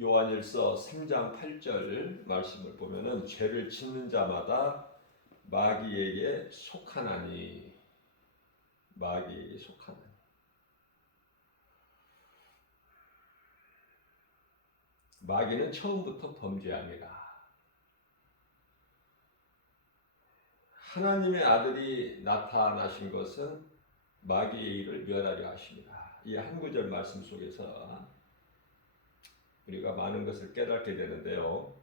요한일서 3장 8절 말씀을 보면은 죄를 짓는 자마다 마귀에게 속하나니, 마귀에게 속하나니. 마귀는 처음부터 범죄합니다. 하나님의 아들이 나타나신 것은 마귀의 일을 멸하려 하십니다. 이 한 구절 말씀 속에서 우리가 많은 것을 깨닫게 되는데요.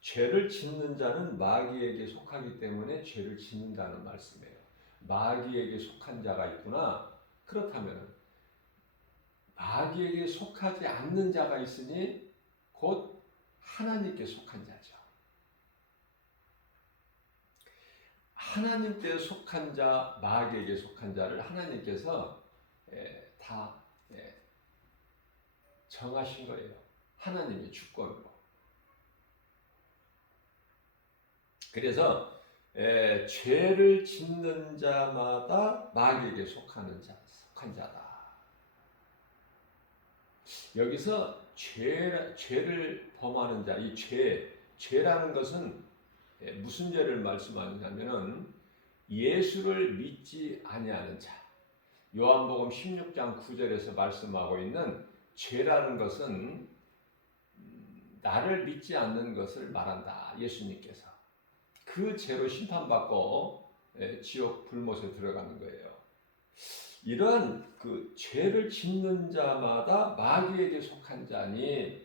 죄를 짓는 자는 마귀에게 속하기 때문에 죄를 짓는다는 말씀이에요. 마귀에게 속한 자가 있구나. 그렇다면 마귀에게 속하지 않는 자가 있으니 곧 하나님께 속한 자죠. 하나님께 속한 자, 마귀에게 속한 자를 하나님께서 다 정하신 거예요. 하나님의 주권으로. 그래서 죄를 짓는 자마다 마귀에게 속한 자다. 여기서 죄를 범하는 자, 이 죄라는 것은 무슨 죄를 말씀하냐면은 예수를 믿지 아니하는 자. 요한복음 16장 9절에서 말씀하고 있는 죄라는 것은 나를 믿지 않는 것을 말한다. 예수님께서. 그 죄로 심판받고 지옥 불못에 들어가는 거예요. 이러한 그 죄를 짓는 자마다 마귀에게 속한 자니,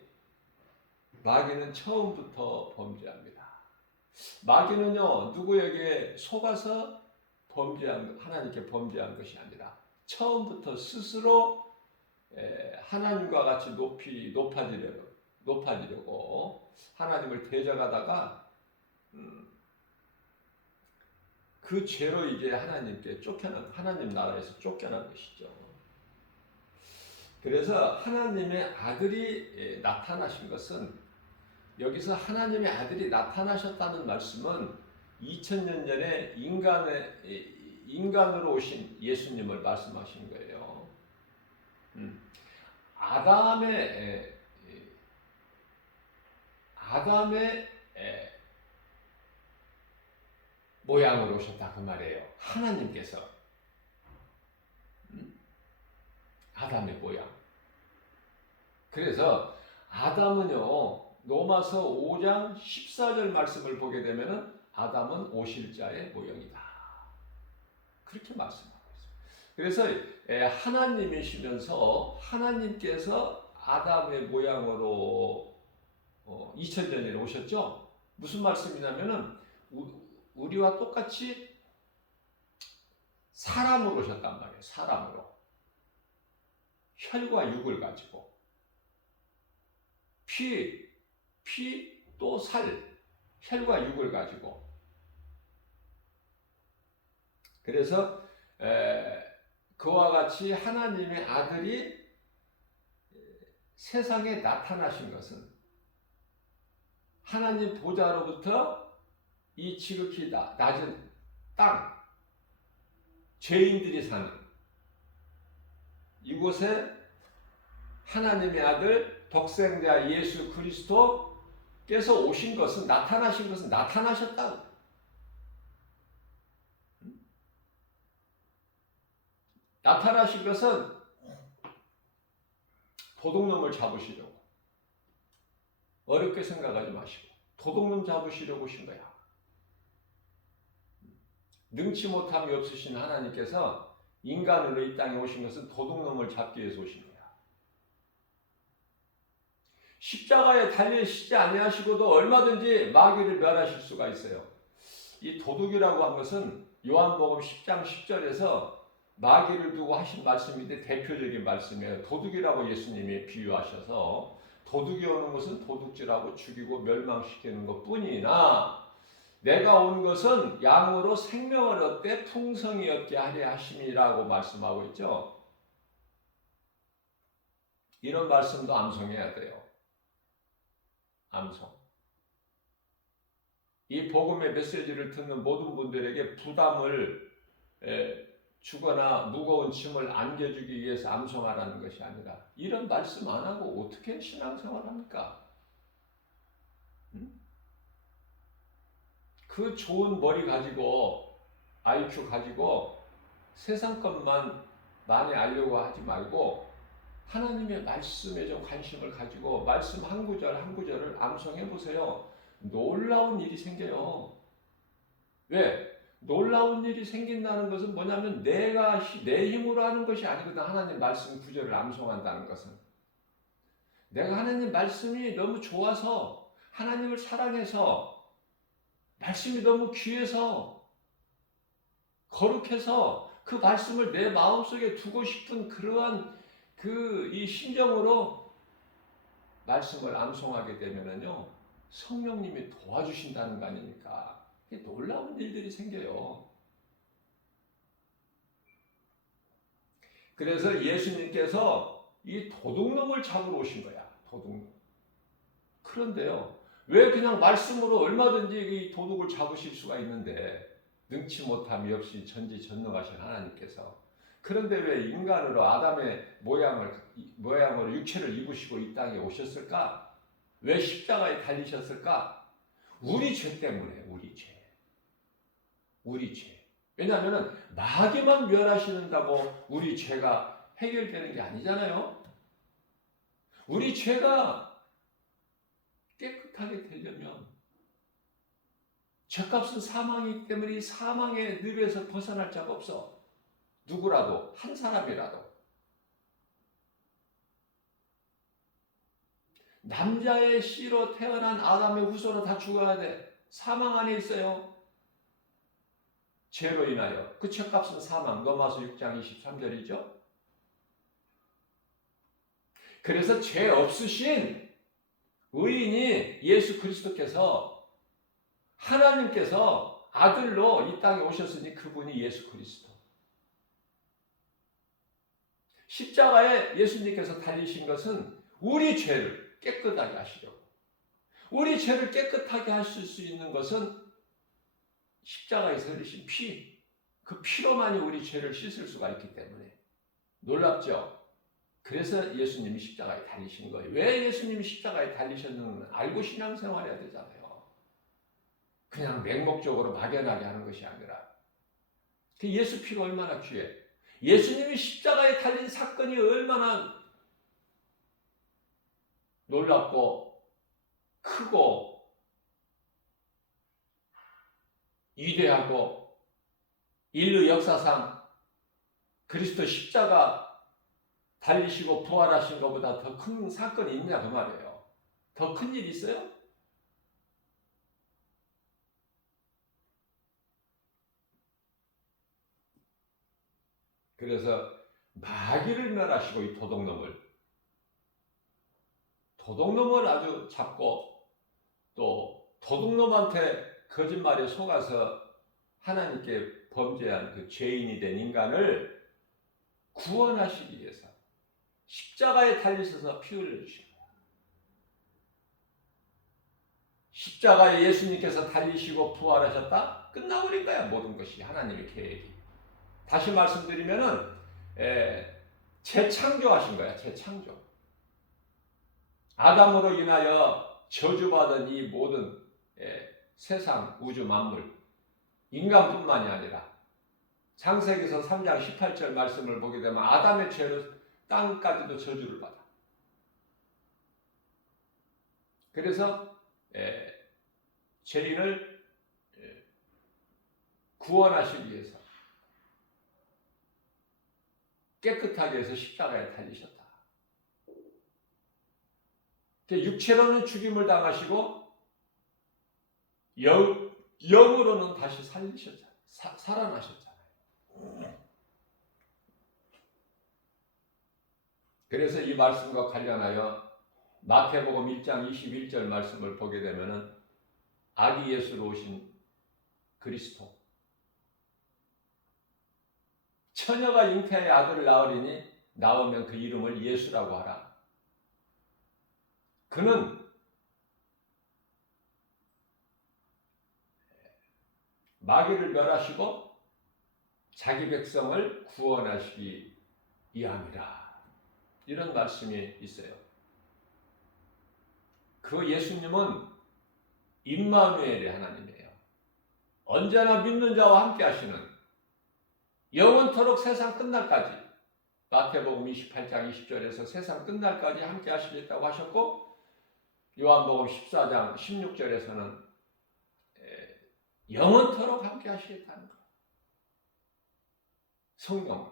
마귀는 처음부터 범죄합니다. 마귀는요, 누구에게 속아서 하나님께 범죄한 것이 아니라 처음부터 스스로 하나님과 같이 높아지려고 하나님을 대적하다가 그 죄로 이제 하나님 나라에서 쫓겨난 것이죠. 그래서 하나님의 아들이 나타나신 것은, 여기서 하나님의 아들이 나타나셨다는 말씀은 2000년 전에 인간으로 오신 예수님을 말씀하신 거예요. 아담의 모양으로 오셨다 그 말이에요. 하나님께서 아담의 모양. 그래서 아담은요, 로마서 5장 14절 말씀을 보게 되면은 아담은 오실 자의 모형이다. 그렇게 말씀하고 있어요. 그래서 하나님이시면서 하나님께서 아담의 모양으로 2000년 전에 오셨죠. 무슨 말씀이냐면은 우리와 똑같이 사람으로 오셨단 말이에요. 사람으로. 혈과 육을 가지고 피 또 살, 혈과 육을 가지고. 그래서 그와 같이 하나님의 아들이 세상에 나타나신 것은 하나님 보좌로부터 이 지극히 낮은 땅, 죄인들이 사는 이곳에 하나님의 아들 독생자 예수 그리스도께서 오신 것은, 나타나신 것은 나타나셨다. 나타나신 것은 도둑놈을 잡으시려고. 어렵게 생각하지 마시고 도둑놈 잡으시려고 오신 거야. 능치 못함이 없으신 하나님께서 인간으로 이 땅에 오신 것은 도둑놈을 잡기 위해서 오신 거야. 십자가에 달리시지 아니하시고도 얼마든지 마귀를 멸하실 수가 있어요. 이 도둑이라고 한 것은 요한복음 10장 10절에서 마귀를 두고 하신 말씀인데 대표적인 말씀이에요. 도둑이라고 예수님이 비유하셔서, 도둑이 오는 것은 도둑질하고 죽이고 멸망시키는 것뿐이나 내가 온 것은 양으로 생명을 얻되 풍성히 얻게 하려 하심이라고 말씀하고 있죠. 이런 말씀도 암송해야 돼요. 암송. 이 복음의 메시지를 듣는 모든 분들에게 부담을 주거나 무거운 짐을 안겨주기 위해서 암송하라는 것이 아니라 이런 말씀 안 하고 어떻게 신앙생활 합니까? 그 좋은 머리 가지고 IQ 가지고 세상 것만 많이 알려고 하지 말고 하나님의 말씀에 좀 관심을 가지고 말씀 한 구절 한 구절을 암송해 보세요. 놀라운 일이 생겨요. 왜? 놀라운 일이 생긴다는 것은 뭐냐면 내가 내 힘으로 하는 것이 아니거든. 하나님 말씀 구절을 암송한다는 것은 내가 하나님 말씀이 너무 좋아서 하나님을 사랑해서 말씀이 너무 귀해서 거룩해서 그 말씀을 내 마음속에 두고 싶은 그러한 이 심정으로 말씀을 암송하게 되면은요 성령님이 도와주신다는 거 아닙니까? 놀라운 일들이 생겨요. 그래서 예수님께서 이 도둑놈을 잡으러 오신 거야. 도둑놈. 그런데요. 왜 그냥 말씀으로 얼마든지 이 도둑을 잡으실 수가 있는데 능치 못함이 없이 전지전능하신 하나님께서 그런데 왜 인간으로 아담의 모양으로 육체를 입으시고 이 땅에 오셨을까? 왜 십자가에 달리셨을까? 우리 죄 때문에 우리 죄. 왜냐하면 마귀만 멸하시는다고 우리 죄가 해결되는 게 아니잖아요. 우리 죄가 깨끗하게 되려면 죄값은 사망이기 때문에 이 사망의 늪에서 벗어날 자가 없어. 누구라도 한 사람이라도. 남자의 씨로 태어난 아담의 후손은 다 죽어야 돼. 사망 안에 있어요. 죄로 인하여. 그 죄값은 사망. 로마서 6장 23절이죠. 그래서 죄 없으신 의인이 예수 그리스도께서 하나님께서 아들로 이 땅에 오셨으니 그분이 예수 그리스도. 십자가에 예수님께서 달리신 것은 우리 죄를 깨끗하게 하시려고. 우리 죄를 깨끗하게 하실 수 있는 것은 십자가에서 흘리신 피, 그 피로만이 우리 죄를 씻을 수가 있기 때문에 놀랍죠? 그래서 예수님이 십자가에 달리신 거예요. 왜 예수님이 십자가에 달리셨는지 알고 신앙생활해야 되잖아요. 그냥 맹목적으로 막연하게 하는 것이 아니라 그 예수 피가 얼마나 귀해. 예수님이 십자가에 달린 사건이 얼마나 놀랍고 크고 위대하고 인류 역사상 그리스도 십자가 달리시고 부활하신 것보다 더 큰 사건이 있냐 그 말이에요. 더 큰 일이 있어요? 그래서 마귀를 멸하시고 이 도둑놈을 아주 잡고 또 도둑놈한테 거짓말에 속아서 하나님께 범죄한 그 죄인이 된 인간을 구원하시기 위해서 십자가에 달리셔서 피 흘려주신 거예요. 십자가에 예수님께서 달리시고 부활하셨다? 끝나버린 거야. 모든 것이 하나님의 계획이. 다시 말씀드리면은 재창조하신 거야. 재창조. 아담으로 인하여 저주받은 이 모든 세상 우주 만물 인간뿐만이 아니라 창세기서 3장 18절 말씀을 보게 되면 아담의 죄로 땅까지도 저주를 받아. 그래서 죄인을 구원하시기 위해서 깨끗하게 해서 십자가에 달리셨다. 육체로는 죽임을 당하시고 영으로는 다시 살리셨잖아요. 살아나셨잖아요. 그래서 이 말씀과 관련하여 마태복음 1장 21절 말씀을 보게 되면은 아기 예수로 오신 그리스도 처녀가 잉태의 아들을 낳으리니 낳으면 그 이름을 예수라고 하라. 그는 마귀를 멸하시고 자기 백성을 구원하시기 위함이라. 이런 말씀이 있어요. 그 예수님은 임마누엘의 하나님이에요. 언제나 믿는 자와 함께 하시는, 영원토록 세상 끝날까지, 마태복음 28장 20절에서 세상 끝날까지 함께 하시겠다고 하셨고, 요한복음 14장 16절에서는 영원토록 함께 하시겠다는 거. 성령.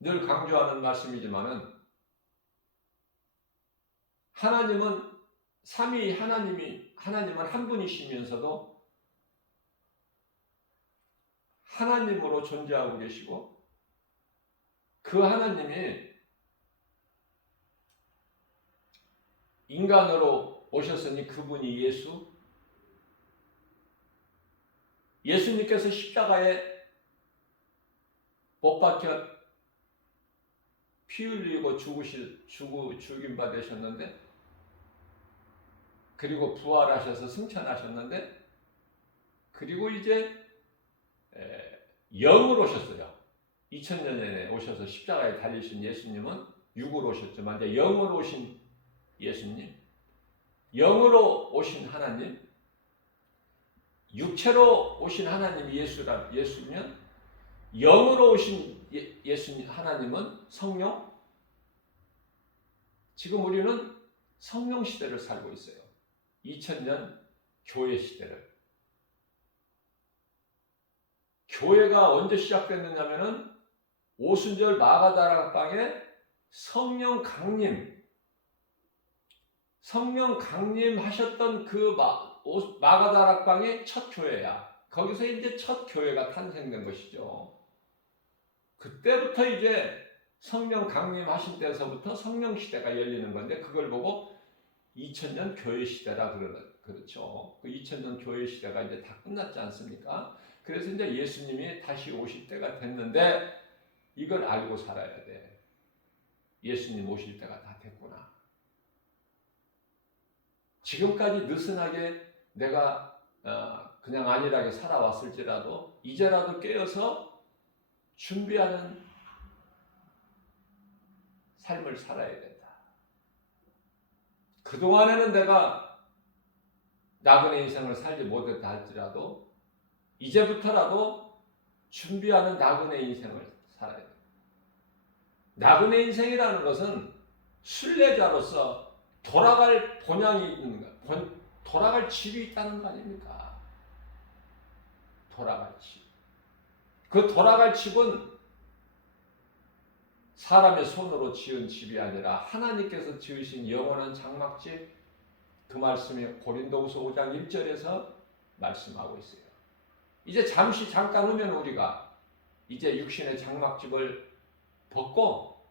늘 강조하는 말씀이지만은 하나님은 삼위 하나님은 한 분이시면서도 하나님으로 존재하고 계시고, 그 하나님이 인간으로 오셨으니 그분이 예수님께서 십자가에 못 박혀 피 흘리고 죽임 받으셨는데, 그리고 부활하셔서 승천하셨는데, 그리고 이제 영으로 오셨어요. 2000년 전에 오셔서 십자가에 달리신 예수님은 육으로 오셨지만 이제 영으로 오신 예수님, 영으로 오신 하나님, 육체로 오신 하나님이 예수면, 영으로 오신 예수님 하나님은 성령. 지금 우리는 성령 시대를 살고 있어요. 2000년 교회 시대를. 교회가 언제 시작됐느냐면은 오순절 마가다락방에 성령 강림 하셨던 그 마가다락방이 첫 교회야. 거기서 이제 첫 교회가 탄생된 것이죠. 그때부터 이제 성령 강림하신 때서부터 성령 시대가 열리는 건데, 그걸 보고 2000년 교회 시대라 그렇죠. 그 2000년 교회 시대가 이제 다 끝났지 않습니까? 그래서 이제 예수님이 다시 오실 때가 됐는데, 이걸 알고 살아야 돼. 예수님 오실 때가 다 됐구나. 지금까지 느슨하게 내가 그냥 안일하게 살아왔을지라도 이제라도 깨어서 준비하는 삶을 살아야 된다. 그동안에는 내가 나그네 인생을 살지 못했다 할지라도 이제부터라도 준비하는 나그네 인생을 살아야 된다. 나그네 인생이라는 것은 순례자로서 돌아갈 본향이 있는 거, 돌아갈 집이 있다는 거 아닙니까? 돌아갈 집. 그 돌아갈 집은 사람의 손으로 지은 집이 아니라 하나님께서 지으신 영원한 장막집, 그 말씀이 고린도후서 5장 1절에서 말씀하고 있어요. 이제 잠깐 후면 우리가 이제 육신의 장막집을 벗고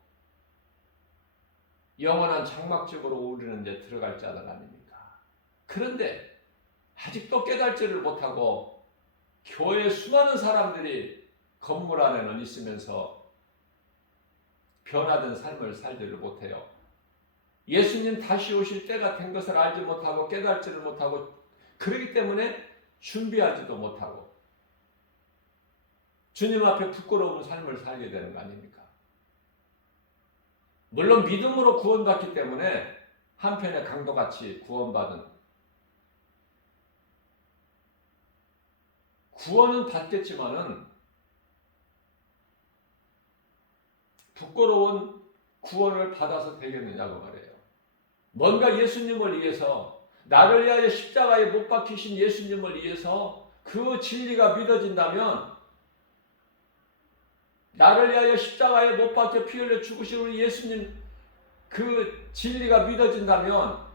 영원한 장막집으로 우리는 이제 들어갈 자들 아닙니까? 그런데 아직도 깨달지를 못하고 교회에 수많은 사람들이 건물 안에는 있으면서 변화된 삶을 살지를 못해요. 예수님 다시 오실 때가 된 것을 알지 못하고 깨닫지를 못하고, 그렇기 때문에 준비하지도 못하고 주님 앞에 부끄러운 삶을 살게 되는 거 아닙니까? 물론 믿음으로 구원받기 때문에 한편의 강도같이 구원은 받겠지만은 부끄러운 구원을 받아서 되겠느냐고 말해요. 뭔가 예수님을 위해서, 나를 위하여 십자가에 못 박히신 예수님을 위해서 그 진리가 믿어진다면, 나를 위하여 십자가에 못 박혀 피 흘려 죽으신 우리 예수님 그 진리가 믿어진다면,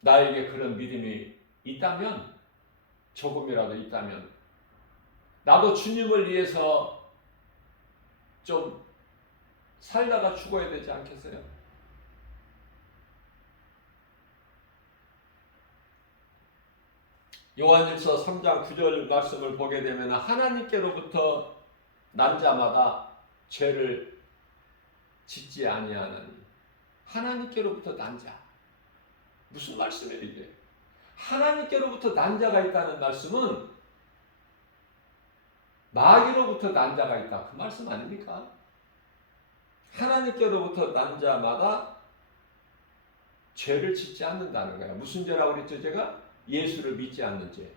나에게 그런 믿음이 있다면, 조금이라도 있다면 나도 주님을 위해서 좀 살다가 죽어야 되지 않겠어요? 요한일서 3장 9절 말씀을 보게 되면, 하나님께로부터 난 자마다 죄를 짓지 아니하는, 하나님께로부터 난 자. 무슨 말씀이에요 이게? 하나님께로부터 난 자가 있다는 말씀은 마귀로부터 난 자가 있다, 그 말씀 아닙니까? 하나님께로부터 난 자마다 죄를 짓지 않는다는 거야. 무슨 죄라고 그랬죠 제가? 예수를 믿지 않는 죄.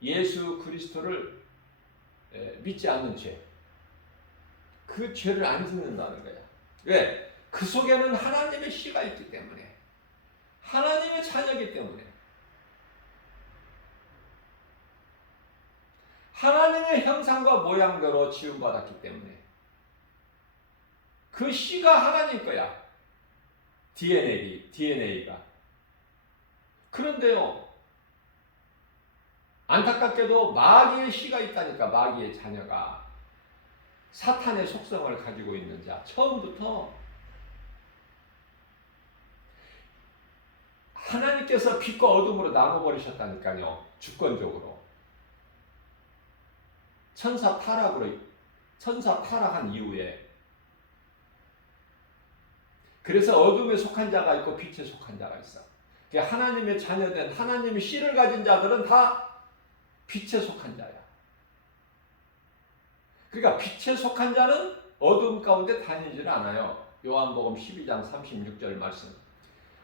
예수 그리스도를 믿지 않는 죄. 그 죄를 안 짓는다는 거야. 왜? 그 속에는 하나님의 씨가 있기 때문에, 하나님의 자녀이기 때문에, 하나님의 형상과 모양대로 지음받았기 때문에 그 씨가 하나님 거야. DNA가. 그런데요, 안타깝게도 마귀의 씨가 있다니까. 마귀의 자녀가 사탄의 속성을 가지고 있는 자, 처음부터 하나님께서 빛과 어둠으로 나눠버리셨다니까요. 주권적으로. 천사 타락한 이후에. 그래서 어둠에 속한 자가 있고 빛에 속한 자가 있어. 하나님의 자녀된, 하나님의 씨를 가진 자들은 다 빛에 속한 자야. 그러니까 빛에 속한 자는 어둠 가운데 다니질 않아요. 요한복음 12장 36절 말씀.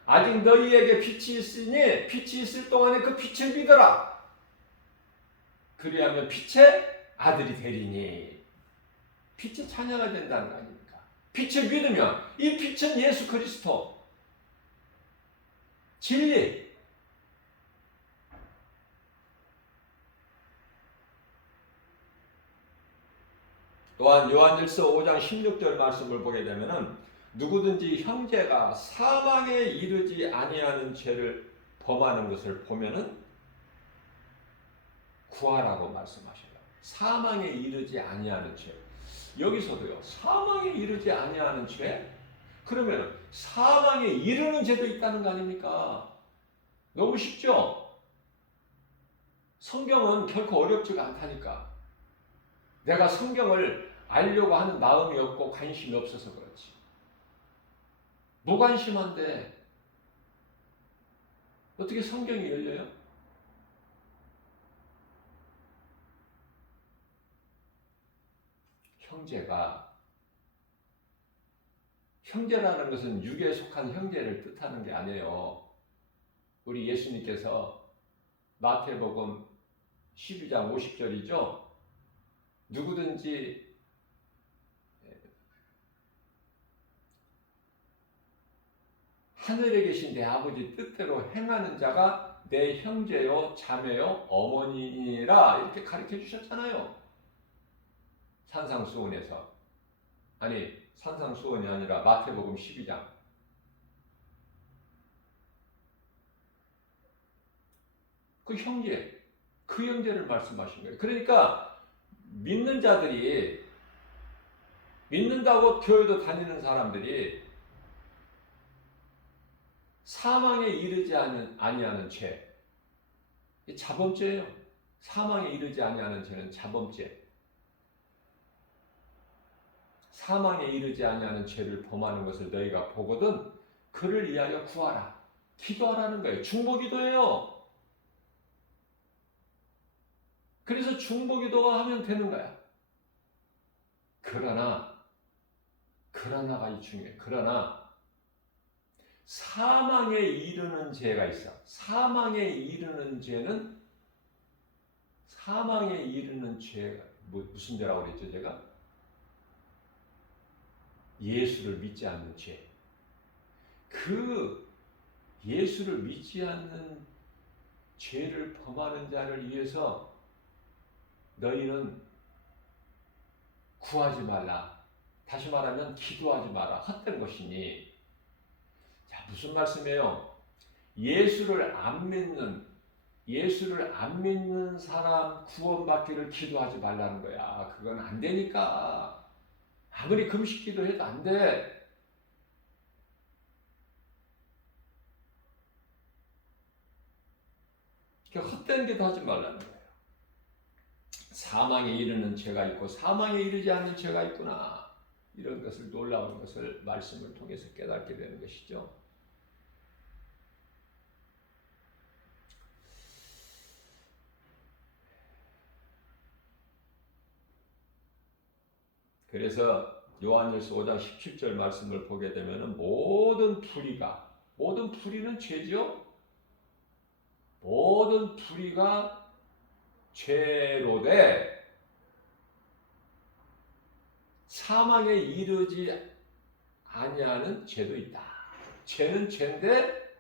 아직 너희에게 빛이 있으니 빛이 있을 동안에 그 빛을 믿어라. 그리하면 빛의 아들이 되리니. 빛의 자녀가 된다는 거 아닙니까? 빛을 믿으면, 이 빛은 예수 그리스도, 진리. 또한 요한일서 5장 16절 말씀을 보게 되면은 누구든지 형제가 사망에 이르지 아니하는 죄를 범하는 것을 보면은 구하라고 말씀하셔요. 사망에 이르지 아니하는 죄. 여기서도요, 사망에 이르지 아니하는 죄? 그러면 사망에 이르는 죄도 있다는 거 아닙니까? 너무 쉽죠? 성경은 결코 어렵지가 않다니까. 내가 성경을 알려고 하는 마음이 없고 관심이 없어서 그렇지. 무관심한데 어떻게 성경이 열려요? 형제라는 것은 육에 속한 형제를 뜻하는 게 아니에요. 우리 예수님께서 마태복음 12장 50절이죠. 누구든지 하늘에 계신 내 아버지 뜻대로 행하는 자가 내 형제요 자매요 어머니니라, 이렇게 가르쳐 주셨잖아요. 산상수훈에서. 아니, 산상수훈이 아니라 마태복음 12장. 그 형제를 말씀하신 거예요. 그러니까 믿는 자들이, 믿는다고 교회도 다니는 사람들이 사망에 이르지 아니하는 죄, 자범죄예요. 사망에 이르지 아니하는 죄는 자범죄. 사망에 이르지 아니하는 죄를 범하는 것을 너희가 보거든 그를 위하여 구하라. 기도하라는 거예요. 중보기도예요. 그래서 중보기도가 하면 되는 거야. 그러나가 중요해. 그러나 사망에 이르는 죄가 있어. 사망에 이르는 죄는, 사망에 이르는 죄가 무슨 죄라고 그랬죠 제가? 예수를 믿지 않는 죄. 그 예수를 믿지 않는 죄를 범하는 자를 위해서 너희는 구하지 말라. 다시 말하면 기도하지 마라. 헛된 것이니. 자, 무슨 말씀이에요? 예수를 안 믿는 사람 구원받기를 기도하지 말라는 거야. 그건 안 되니까. 아무리 금식 기도해도 안 돼. 헛된 기도 하지 말라는 거예요. 사망에 이르는 죄가 있고 사망에 이르지 않는 죄가 있구나. 이런 것을 놀라운 것을 말씀을 통해서 깨닫게 되는 것이죠. 그래서 요한일서 5장 17절 말씀을 보게 되면 모든 불의는 죄죠. 모든 불의가 죄로 돼 사망에 이르지 아니하는 죄도 있다. 죄는 죄인데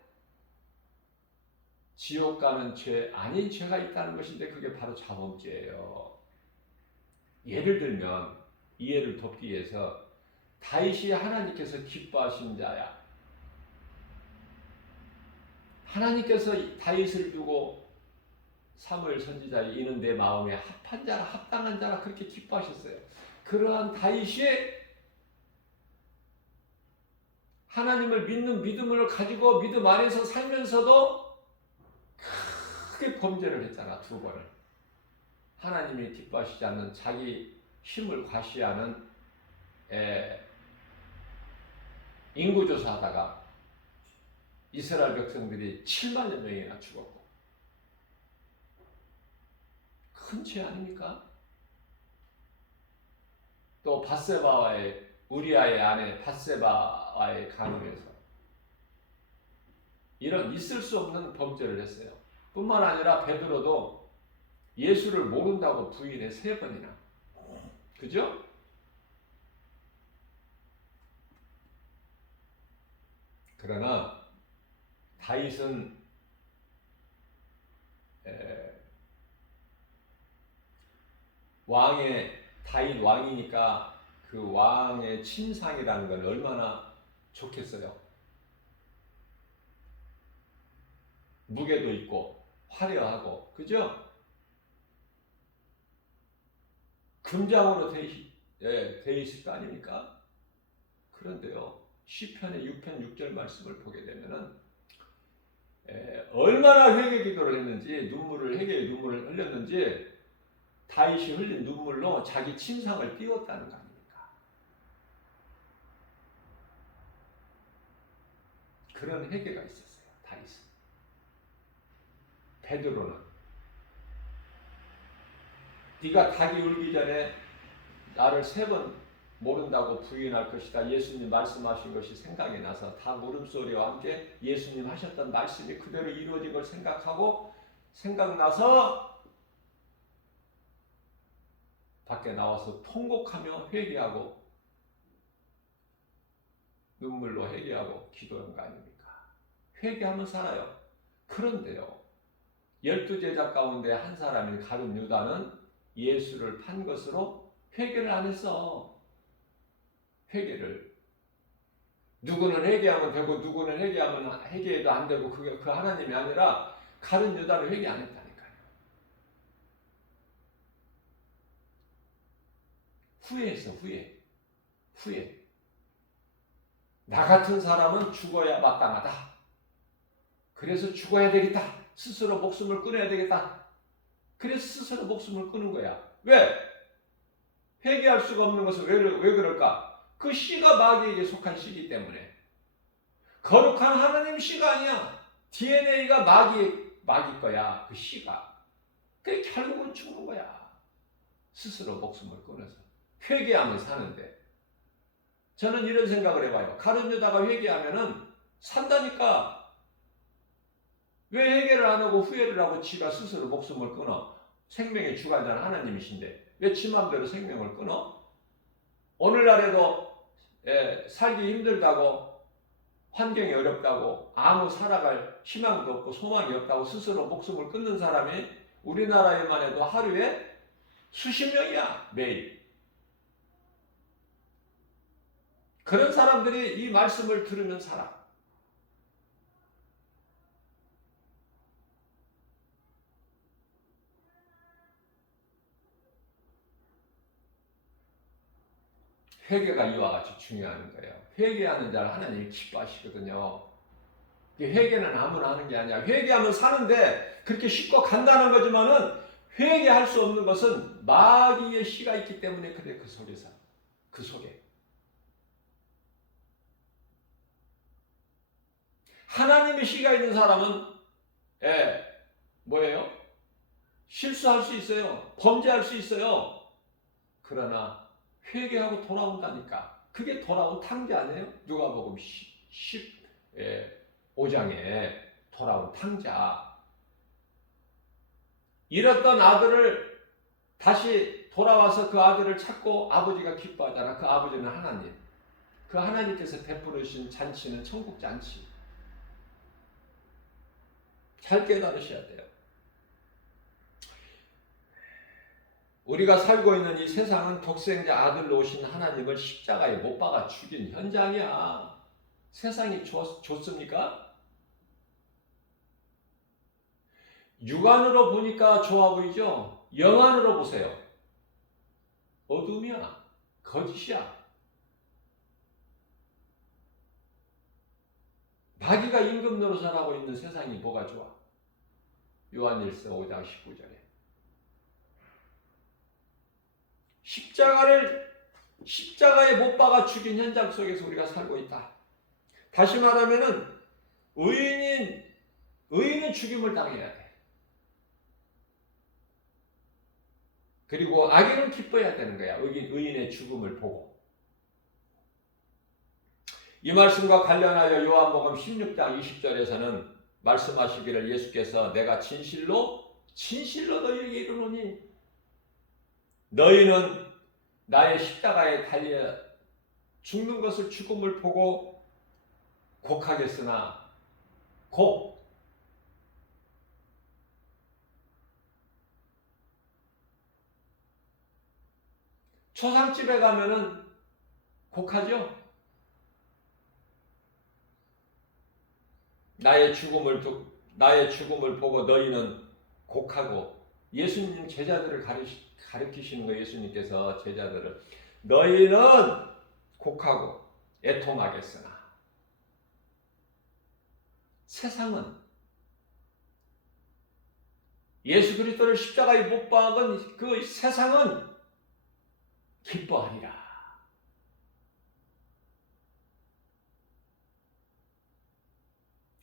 지옥 가는 죄 아닌 죄가 있다는 것인데 그게 바로 자범죄예요. 예를 들면 이해를 돕기 위해서 다윗이 하나님께서 기뻐하신 자야. 하나님께서 다윗을 두고 사무엘 선지자의 이는 내 마음에 합한 자라 합당한 자라 그렇게 기뻐하셨어요. 그러한 다윗이 하나님을 믿는 믿음을 가지고 믿음 안에서 살면서도 크게 범죄를 했잖아. 2번을. 하나님이 기뻐하시지 않는 자기 힘을 과시하는 인구조사하다가 이스라엘 백성들이 7만여 명이나 죽었고 큰 죄 아닙니까? 또 밧세바와의 우리아의 아내 밧세바와의 간음에서 이런 있을 수 없는 범죄를 했어요. 뿐만 아니라 베드로도 예수를 모른다고 부인해 3번이나. 그죠? 그러나 다윗은 다윗 왕이니까 그 왕의 침상이라는 건 얼마나 좋겠어요. 무게도 있고 화려하고 그죠? 금장으로 돼 있을 거 아닙니까? 그런데요. 시편의 6편 6절 말씀을 보게 되면은 얼마나 회개 기도를 했는지 회개의 눈물을 흘렸는지 다윗이 흘린 눈물로 자기 침상을 띄웠다는 거 아닙니까? 그런 회개가 있었어요. 다윗은. 베드로는 네가 닭이 울기 전에 나를 3번 모른다고 부인할 것이다. 예수님 말씀하신 것이 생각이 나서 닭 울음소리와 함께 예수님 하셨던 말씀이 그대로 이루어진 걸 생각나서 밖에 나와서 통곡하며 회개하고 눈물로 회개하고 기도한 거 아닙니까? 회개하면 살아요. 그런데요. 12제자 가운데 한 사람인 가룟 유다는 예수를 판 것으로 회개를 안 했어. 회개를. 누구는 회개하면 되고 누구는 회개해도 안 되고 그게 그 하나님이 아니라 가룟 유다는 회개 안 했다니까요. 후회했어. 후회. 나 같은 사람은 죽어야 마땅하다. 그래서 죽어야 되겠다. 스스로 목숨을 끊어야 되겠다. 그래서 스스로 목숨을 끊은 거야. 왜? 회개할 수가 없는 것은 왜 그럴까? 그 씨가 마귀에게 속한 씨이기 때문에. 거룩한 하나님 씨가 아니야. DNA가 마귀 거야. 그 씨가. 그게 결국은 죽는 거야. 스스로 목숨을 끊어서. 회개하면 사는데. 저는 이런 생각을 해봐요. 가룟 유다가 회개하면은 산다니까. 왜 회개를 안 하고 후회를 하고 지가 스스로 목숨을 끊어? 생명의 주관자는 하나님이신데 왜 지 마음대로 생명을 끊어? 오늘날에도 살기 힘들다고 환경이 어렵다고 아무 살아갈 희망도 없고 소망이 없다고 스스로 목숨을 끊는 사람이 우리나라에만 해도 하루에 수십 명이야. 매일. 그런 사람들이 이 말씀을 들으면 살아. 회개가 이와 같이 중요한 거예요. 회개하는 자를 하나님이 기뻐하시거든요. 회개는 아무나 하는 게 아니야. 회개하면 사는데 그렇게 쉽고 간단한 거지만은 회개할 수 없는 것은 마귀의 씨가 있기 때문에 그래 그 속에. 하나님의 씨가 있는 사람은 뭐예요? 실수할 수 있어요. 범죄할 수 있어요. 그러나 회개하고 돌아온다니까. 그게 돌아온 탕자 아니에요? 누가복음 15장에 돌아온 탕자. 잃었던 아들을 다시 돌아와서 그 아들을 찾고 아버지가 기뻐하잖아. 그 아버지는 하나님. 그 하나님께서 베풀으신 잔치는 천국 잔치. 잘 깨달으셔야 돼요. 우리가 살고 있는 이 세상은 독생자 아들로 오신 하나님을 십자가에 못 박아 죽인 현장이야. 세상이 좋습니까? 육안으로 보니까 좋아 보이죠? 영안으로 보세요. 어둠이야. 거짓이야. 마귀가 임금 노릇을 하고 있는 세상이 뭐가 좋아? 요한일서 5장 19절에 십자가에 못 박아 죽인 현장 속에서 우리가 살고 있다. 다시 말하면은 의인은 죽임을 당해야 돼. 그리고 악인은 기뻐해야 되는 거야. 의인의 죽음을 보고. 이 말씀과 관련하여 요한복음 16장 20절에서는 말씀하시기를 예수께서 내가 진실로 너희에게 이르노니 너희는 나의 십자가에 달려 죽는 것을 죽음을 보고 곡하겠으나 초상집에 가면은 곡하죠. 나의 죽음을 보고 너희는 곡하고 예수님 제자들을 가르치시는 거예요. 예수님께서 제자들을 너희는 곡하고 애통하겠으나 세상은 예수 그리스도를 십자가에 못 박은 그 세상은 기뻐하리라.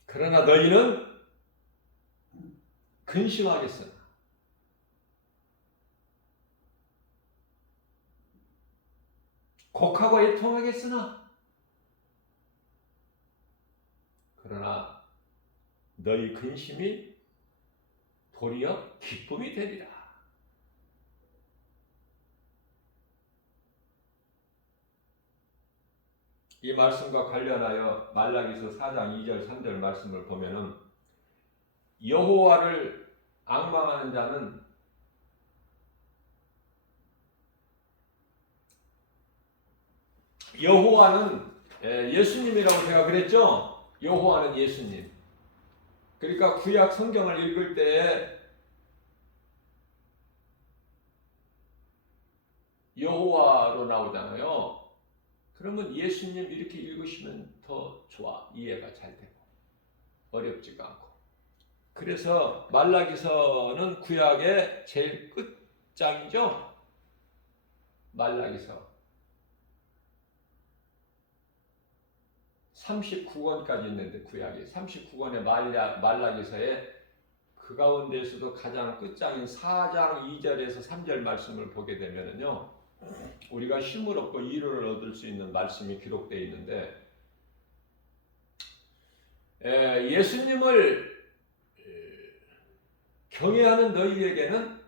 그러나 너희는 근심하겠으나 곡하고 애통하겠으나 그러나 너희 근심이 도리어 기쁨이 되리라. 이 말씀과 관련하여 말라기서 4장 2절 3절 말씀을 보면은 여호와를 앙망하는 자는 여호와는 예수님이라고 제가 그랬죠. 여호와는 예수님. 그러니까 구약 성경을 읽을 때에 여호와로 나오잖아요. 그러면 예수님 이렇게 읽으시면 더 좋아. 이해가 잘 되고 어렵지가 않고. 그래서 말라기서는 구약의 제일 끝장이죠. 말라기서 39권까지 있는데 구약이 39권의 말라기서에 그 가운데에서도 가장 끝장인 4장 2절에서 3절 말씀을 보게 되면은요. 우리가 힘을 얻고 위로를 얻을 수 있는 말씀이 기록되어 있는데 예수님을 경외하는 너희에게는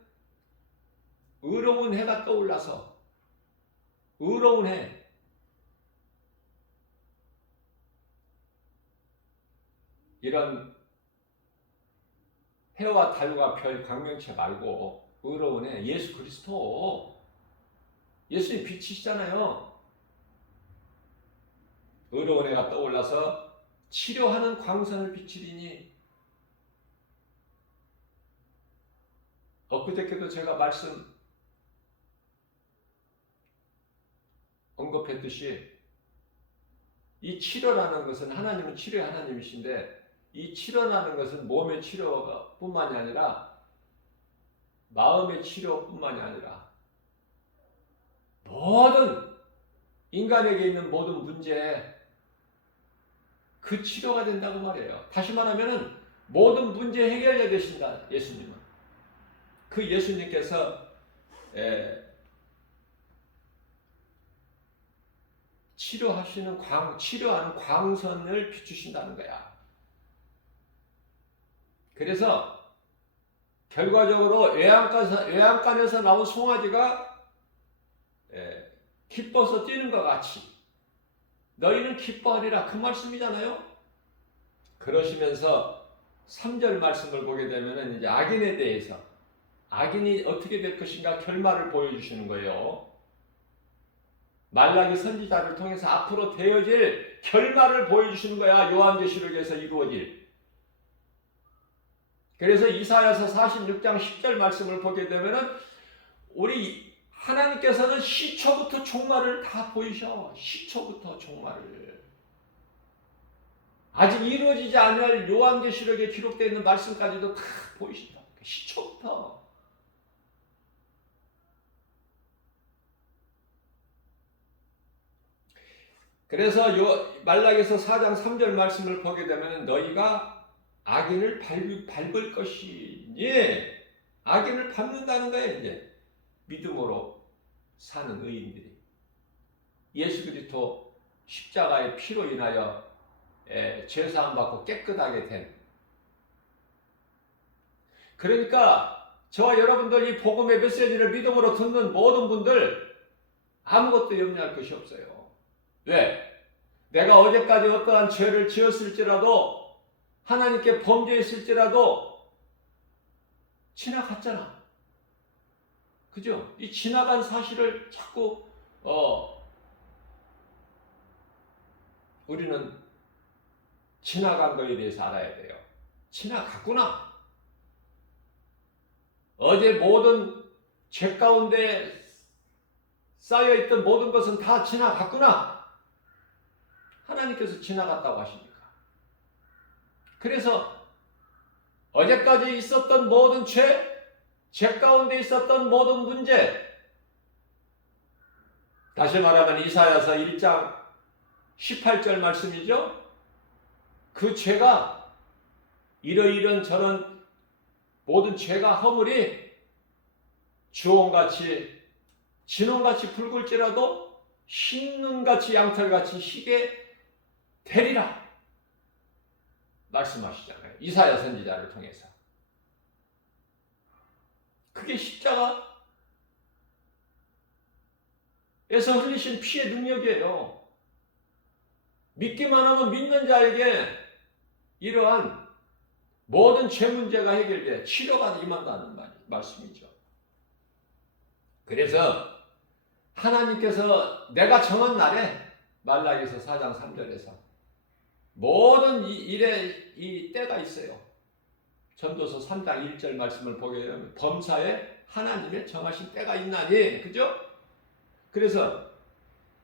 의로운 해가 떠올라서 의로운 해 이런 해와 달과 별 광명체 말고 의로운 해 예수 그리스도 예수님 빛이시잖아요. 의로운 해가 떠올라서 치료하는 광선을 비치리니 엊그저께도 제가 말씀 언급했듯이 이 치료라는 것은 하나님은 치료의 하나님이신데 이 치료라는 것은 몸의 치료뿐만이 아니라 마음의 치료뿐만이 아니라 모든 인간에게 있는 모든 문제 그 치료가 된다고 말이에요. 다시 말하면은 모든 문제 해결자 되신다. 예수님은. 그 예수님께서 치료하는 광선을 비추신다는 거야. 그래서 결과적으로 외양간에서 나온 송아지가 기뻐서 뛰는 것 같이 너희는 기뻐하리라 그 말씀이잖아요. 그러시면서 3절 말씀을 보게 되면 이제 악인에 대해서 악인이 어떻게 될 것인가 결말을 보여주시는 거예요. 말라기 선지자를 통해서 앞으로 되어질 결말을 보여주시는 거야. 요한계시록에서 이루어질. 그래서 이사야서 46장 10절 말씀을 보게 되면은 우리 하나님께서는 시초부터 종말을 다 보이셔. 시초부터 종말을. 아직 이루어지지 않을 요한계시록에 기록되어 있는 말씀까지도 다 보이신다. 시초부터. 그래서 말라기서 4장 3절 말씀을 보게 되면 너희가 악인을 밟을 것이니 악인을 밟는다는 거예요. 이제 믿음으로 사는 의인들이 예수 그리스도 십자가의 피로 인하여 죄사함 받고 깨끗하게 된. 그러니까 저와 여러분들 이 복음의 메시지를 믿음으로 듣는 모든 분들 아무것도 염려할 것이 없어요. 왜? 내가 어제까지 어떠한 죄를 지었을지라도 하나님께 범죄했을지라도 지나갔잖아. 그죠? 이 지나간 사실을 자꾸 우리는 지나간 거에 대해서 알아야 돼요. 지나갔구나. 어제 모든 죄 가운데 쌓여있던 모든 것은 다 지나갔구나. 하나님께서 지나갔다고 하십니까? 그래서 어제까지 있었던 모든 죄 가운데 있었던 모든 문제, 다시 말하면 이사야서 1장 18절 말씀이죠. 그 죄가 이러이런 저런 모든 죄가 허물이 주홍같이 진홍같이 붉을지라도 흰눈같이 양털같이 희게 되리라 말씀하시잖아요. 이사야 선지자를 통해서. 그게 십자가에서 흘리신 피의 능력이에요. 믿기만 하면 믿는 자에게 이러한 모든 죄 문제가 해결돼 치료가 임한다는 말씀이죠. 그래서 하나님께서 내가 정한 날에 말라기서 4장 3절에서 모든 일에 이 때가 있어요. 전도서 3장 1절 말씀을 보게 되면 범사에 하나님의 정하신 때가 있나니, 그죠? 그래서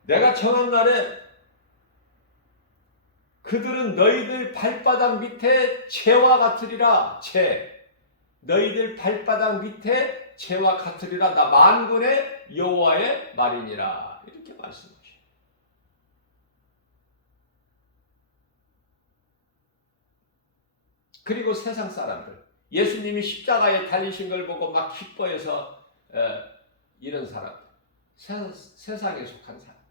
내가 정한 날에 그들은 너희들 발바닥 밑에 재와 같으리라. 너희들 발바닥 밑에 재와 같으리라. 나 만군의 여호와의 말이니라. 이렇게 말씀하셔요. 그리고 세상 사람들, 예수님이 십자가에 달리신 걸 보고 막 기뻐해서 이런 사람들, 세상에 속한 사람들,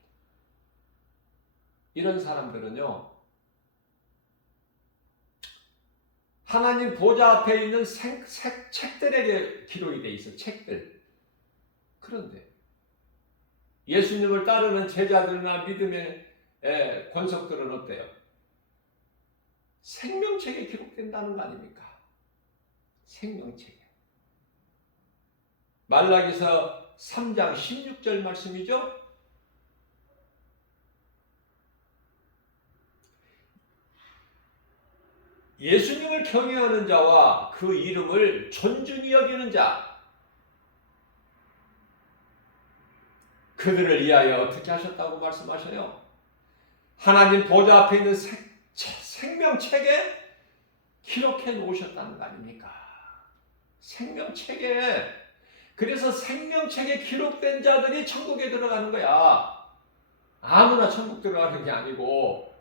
이런 사람들은요, 하나님 보좌 앞에 있는 책들에게 기록이 돼 있어. 책들. 그런데 예수님을 따르는 제자들이나 믿음의 권속들은 어때요? 생명책에 기록된다는 거 아닙니까? 생명책에. 말라기서 3장 16절 말씀이죠. 예수님을 경외하는 자와 그 이름을 존중히 여기는 자, 그들을 위하여 어떻게 하셨다고 말씀하셔요? 하나님 보좌 앞에 있는 생명책에 기록해 놓으셨다는 거 아닙니까? 생명책에. 그래서 생명책에 기록된 자들이 천국에 들어가는 거야. 아무나 천국 들어가는 게 아니고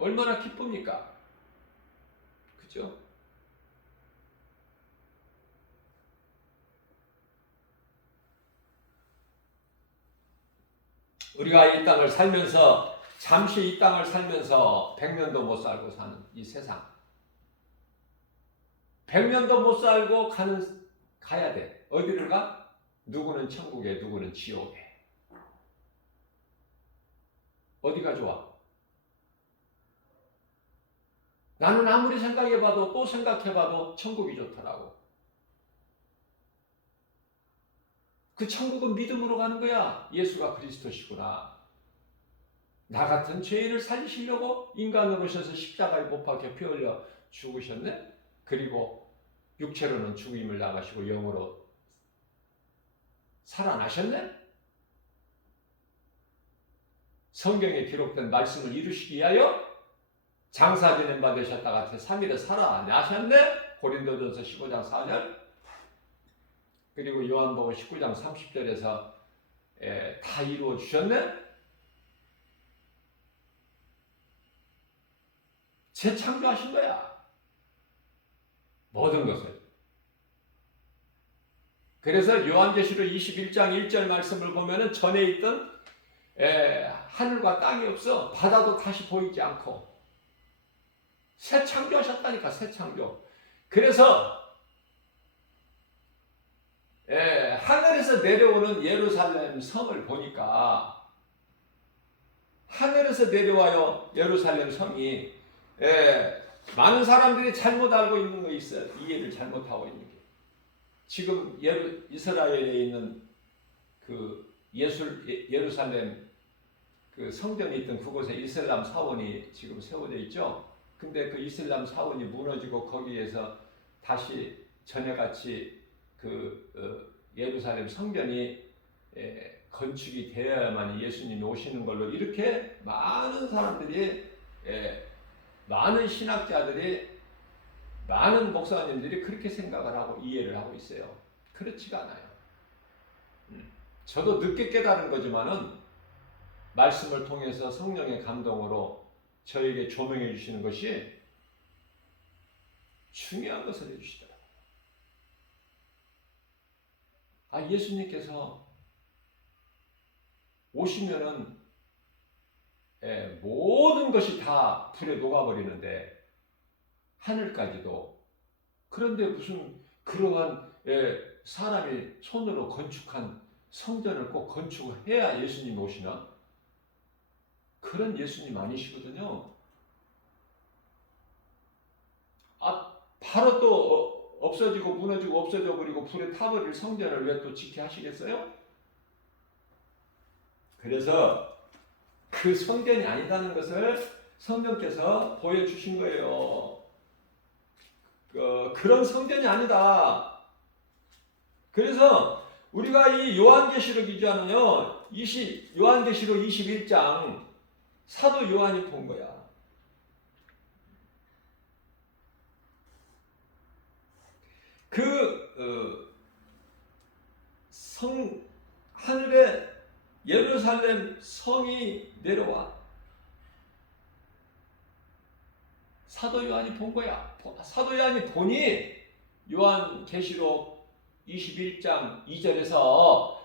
얼마나 기쁩니까? 그죠? 우리가 이 땅을 살면서 잠시 이 땅을 살면서 100년도 못 살고 사는 이 세상, 100년도 못 살고 가야 돼. 어디를 가? 누구는 천국에, 누구는 지옥에. 어디가 좋아? 나는 아무리 생각해봐도 또 생각해봐도 천국이 좋더라고. 그 천국은 믿음으로 가는 거야. 예수가 그리스도시구나. 나 같은 죄인을 살리시려고 인간으로 오셔서 십자가에 못 박혀 피 흘려 죽으셨네. 그리고 육체로는 죽임을 당하시고 영으로 살아나셨네. 성경에 기록된 말씀을 이루시기 위하여 장사 지낸 바 되셨다가 3일에 살아나셨네. 고린도전서 15장 4절, 그리고 요한복음 19장 30절에서 다 이루어 주셨네. 재창조하신 거야, 모든 것을. 그래서 요한계시록 21장 1절 말씀을 보면은 전에 있던 하늘과 땅이 없어. 바다도 다시 보이지 않고 새 창조하셨다니까, 새 창조. 그래서 하늘에서 내려오는 예루살렘 성을 보니까, 하늘에서 내려와요 예루살렘 성이, 많은 사람들이 잘못 알고 있는 거 있어요. 이해를 잘못하고 있는 게, 지금 이스라엘에 있는 그 예루살렘 그 성전이 있던 그곳에 이슬람 사원이 지금 세워져 있죠. 근데 그 이슬람 사원이 무너지고 거기에서 다시 전에같이 예루살렘 성전이 건축이 되어야만 예수님이 오시는 걸로, 이렇게 많은 사람들이, 많은 신학자들이, 많은 목사님들이 그렇게 생각을 하고 이해를 하고 있어요. 그렇지가 않아요. 저도 늦게 깨달은 거지만은 말씀을 통해서 성령의 감동으로 저에게 조명해 주시는 것이 중요한 것을 해주시더라고요. 예수님께서 오시면은 모든 것이 다 불에 녹아버리는데, 하늘까지도. 그런데 무슨 그러한 사람이 손으로 건축한 성전을 꼭 건축을 해야 예수님이 오시나? 그런 예수님 아니시거든요. 바로 또 없어지고 무너지고 없어져 버리고 불에 타버릴 성전을 왜 또 지켜 하시겠어요? 그래서 그 성전이 아니다는 것을 성령께서 보여주신 거예요. 그런 성전이 아니다. 그래서 우리가 이 요한계시록이잖아요. 요한계시록 21장 사도 요한이 본 거야. 하늘에 예루살렘 성이 내려와 사도 요한이 본 거야. 사도 요한이 보니 요한계시록 21장 2절에서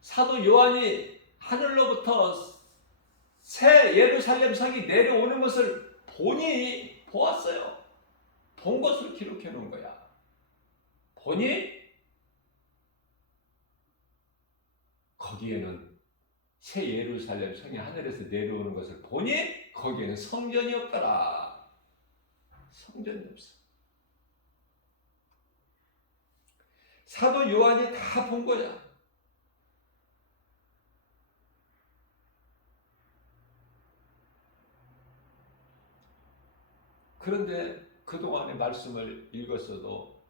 사도 요한이 하늘로부터 새 예루살렘 성이 내려오는 것을 보았어요. 본 것을 기록해 놓은 거야. 보니 거기에는 새 예루살렘 성이 하늘에서 내려오는 것을 보니 거기에는 성전이 없더라. 성전이 없어. 사도 요한이 다 본 거야. 그런데 그동안의 말씀을 읽었어도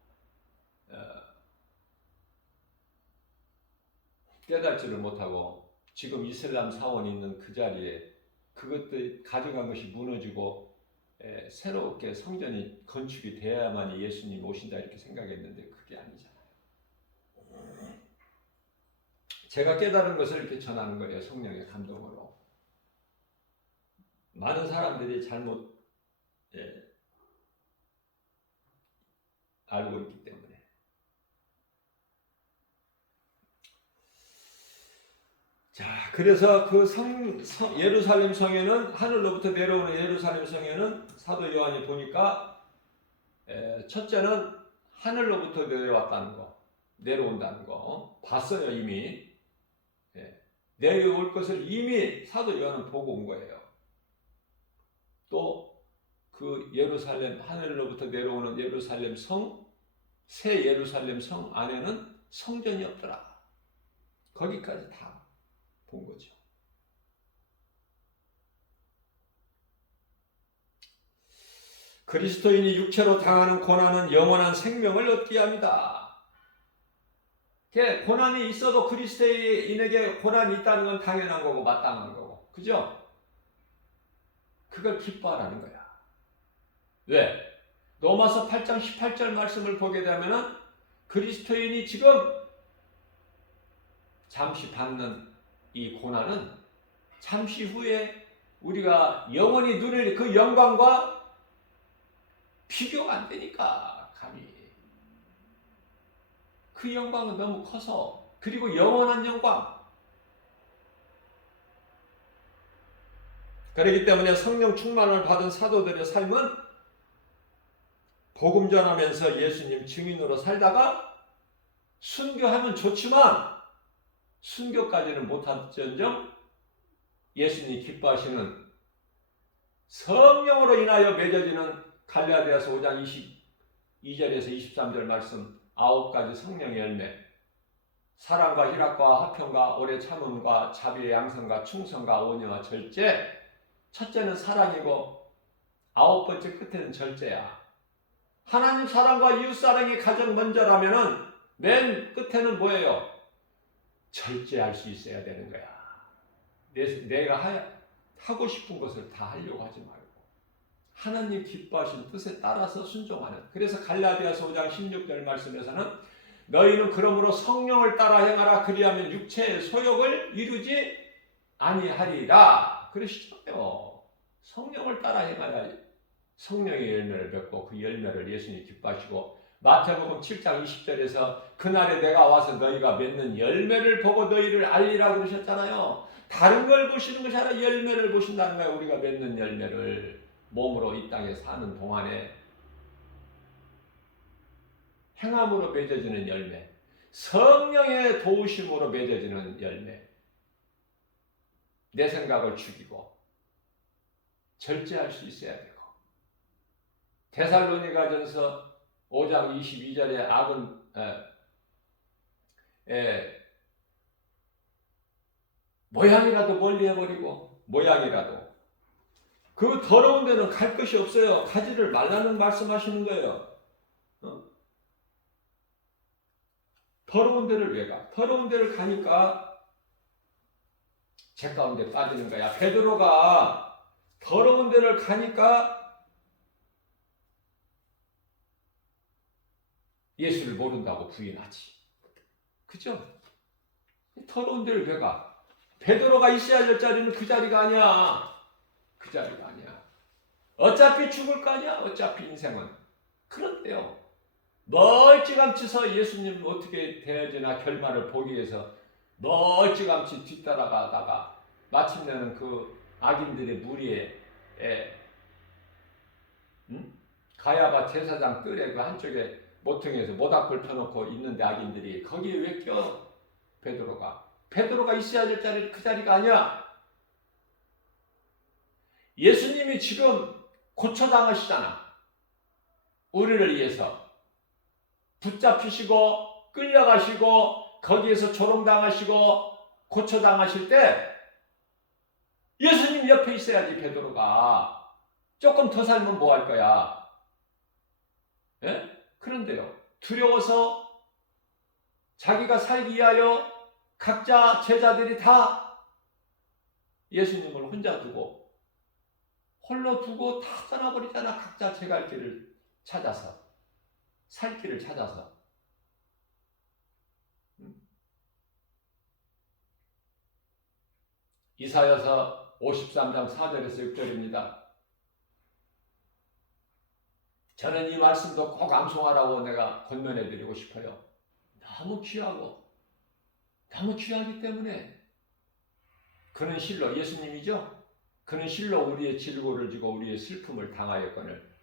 깨닫지를 못하고 지금 이슬람 사원이 있는 그 자리에 그것들 가져간 것이 무너지고 새롭게 성전이 건축이 돼야만 예수님이 오신다 이렇게 생각했는데 그게 아니잖아요. 제가 깨달은 것을 이렇게 전하는 거예요. 성령의 감동으로. 많은 사람들이 잘못 예, 알고 있기 때문에. 자, 그래서 그 예루살렘 성에는, 하늘로부터 내려오는 예루살렘 성에는 사도 요한이 보니까 첫째는 하늘로부터 내려왔다는 거, 내려온다는 거 봤어요 이미. 내려올 것을 이미 사도 요한은 보고 온 거예요. 또 그 예루살렘, 하늘로부터 내려오는 예루살렘 성, 새 예루살렘 성 안에는 성전이 없더라. 거기까지 다 본 거죠. 그리스도인이 육체로 당하는 고난은 영원한 생명을 얻게 합니다. 고난이 있어도 그리스도인에게 고난이 있다는 건 당연한 거고 마땅한 거고, 그죠? 그걸 기뻐하라는 거야. 왜? 로마서 8장 18절 말씀을 보게 되면은 그리스도인이 지금 잠시 받는 이 고난은 잠시 후에 우리가 영원히 누릴 그 영광과 비교가 안 되니까, 감히. 그 영광은 너무 커서, 그리고 영원한 영광. 그렇기 때문에 성령 충만을 받은 사도들의 삶은 복음 전하면서 예수님 증인으로 살다가 순교하면 좋지만 순교까지는 못할지언정 예수님이 기뻐하시는 성령으로 인하여 맺어지는 갈라디아서 5장 22절에서 23절 말씀 9가지 성령의 열매, 사랑과 희락과 화평과 오래 참음과 자비의 양성과 충성과 온유와 절제. 첫째는 사랑이고 9번째 끝에는 절제야. 하나님 사랑과 이웃 사랑이 가장 먼저라면은 맨 끝에는 뭐예요? 절제할 수 있어야 되는 거야. 내가 하고 싶은 것을 다 하려고 하지 말고 하나님 기뻐하신 뜻에 따라서 순종하는. 그래서 갈라디아서 5장 16절 말씀에서는 너희는 그러므로 성령을 따라 행하라. 그리하면 육체의 소욕을 이루지 아니하리라. 그러시잖아요. 성령을 따라 행하라. 성령의 열매를 맺고 그 열매를 예수님이 기뻐하시고, 마태복음 7장 20절에서 그날에 내가 와서 너희가 맺는 열매를 보고 너희를 알리라 그러셨잖아요. 다른 걸 보시는 것이 아니라 열매를 보신다는 거예요. 우리가 맺는 열매를, 몸으로 이 땅에 사는 동안에 행함으로 맺어지는 열매, 성령의 도우심으로 맺어지는 열매. 내 생각을 죽이고 절제할 수 있어야 되고, 데살로니가전서 5장 22절에 악은 모양이라도 멀리해버리고, 모양이라도 그 더러운 데는 갈 것이 없어요. 가지를 말라는 말씀하시는 거예요. 더러운 데를 왜 가? 더러운 데를 가니까 죄 가운데 빠지는 거야. 베드로가 더러운 데를 가니까 예수를 모른다고 부인하지. 그죠? 더러운 데를 왜 가? 베드로가 있어야 할 자리는 그 자리가 아니야. 그 자리가 아니야. 어차피 죽을 거 아니야. 어차피 인생은. 그런데요, 멀찌감치서 예수님 어떻게 되어지나 결말을 보기 위해서 멀찌감치 뒤따라가다가 마침내는 그 악인들의 무리에 가야바 제사장 뜰에 그 한쪽에 모퉁이에서 모닥불 펴놓고 있는데 악인들이 거기에 왜 껴? 베드로가 있어야 될 자리, 그 자리가 아니야. 예수님이 지금 고쳐당하시잖아. 우리를 위해서 붙잡히시고 끌려가시고 거기에서 조롱당하시고 고쳐당하실 때 예수님 옆에 있어야지. 베드로가 조금 더 살면 뭐 할 거야? 예? 그런데요, 두려워서 자기가 살기 위하여 각자 제자들이 다 예수님을 혼자 두고, 홀로 두고 다 떠나버리잖아. 각자 제 갈 길을 찾아서, 살 길을 찾아서. 이사야서 53장 4절에서 6절입니다. 저는 이 말씀도 꼭 암송하라고 내가 권면해 드리고 싶어요. 너무 귀하고 너무 귀하기 때문에 그는 실로 예수님이죠. 그는 실로 우리의 질고를 지고 우리의 슬픔을 당하였거늘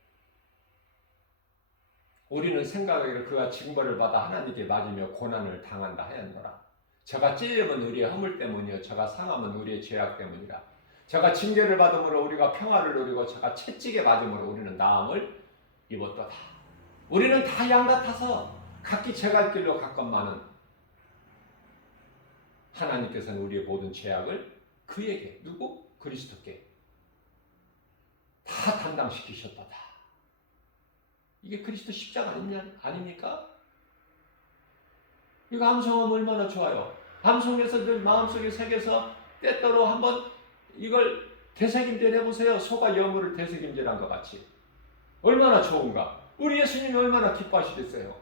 우리는 생각하기를 그가 징벌을 받아 하나님께 맞으며 고난을 당한다 하였노라. 저가 찔림은 우리의 허물 때문이요 저가 상함은 우리의 죄악 때문이라. 저가 징계를 받음으로 우리가 평화를 누리고 저가 채찍에 맞음으로 우리는 나음을 입었도다. 우리는 다 양 같아서 각기 제갈 길로 갔건만은 하나님께서는 우리의 모든 죄악을 그에게 누구? 그리스도께 다 담당시키셨도다. 이게 그리스도 십자가 아닙니까? 이거 암송하면 얼마나 좋아요. 암송에서 늘 마음속에 새겨서 때때로 한번 이걸 되새김질 해보세요. 소가 여물을 되새김질한 것 같이. 얼마나 좋은가. 우리 예수님이 얼마나 기뻐하시겠어요.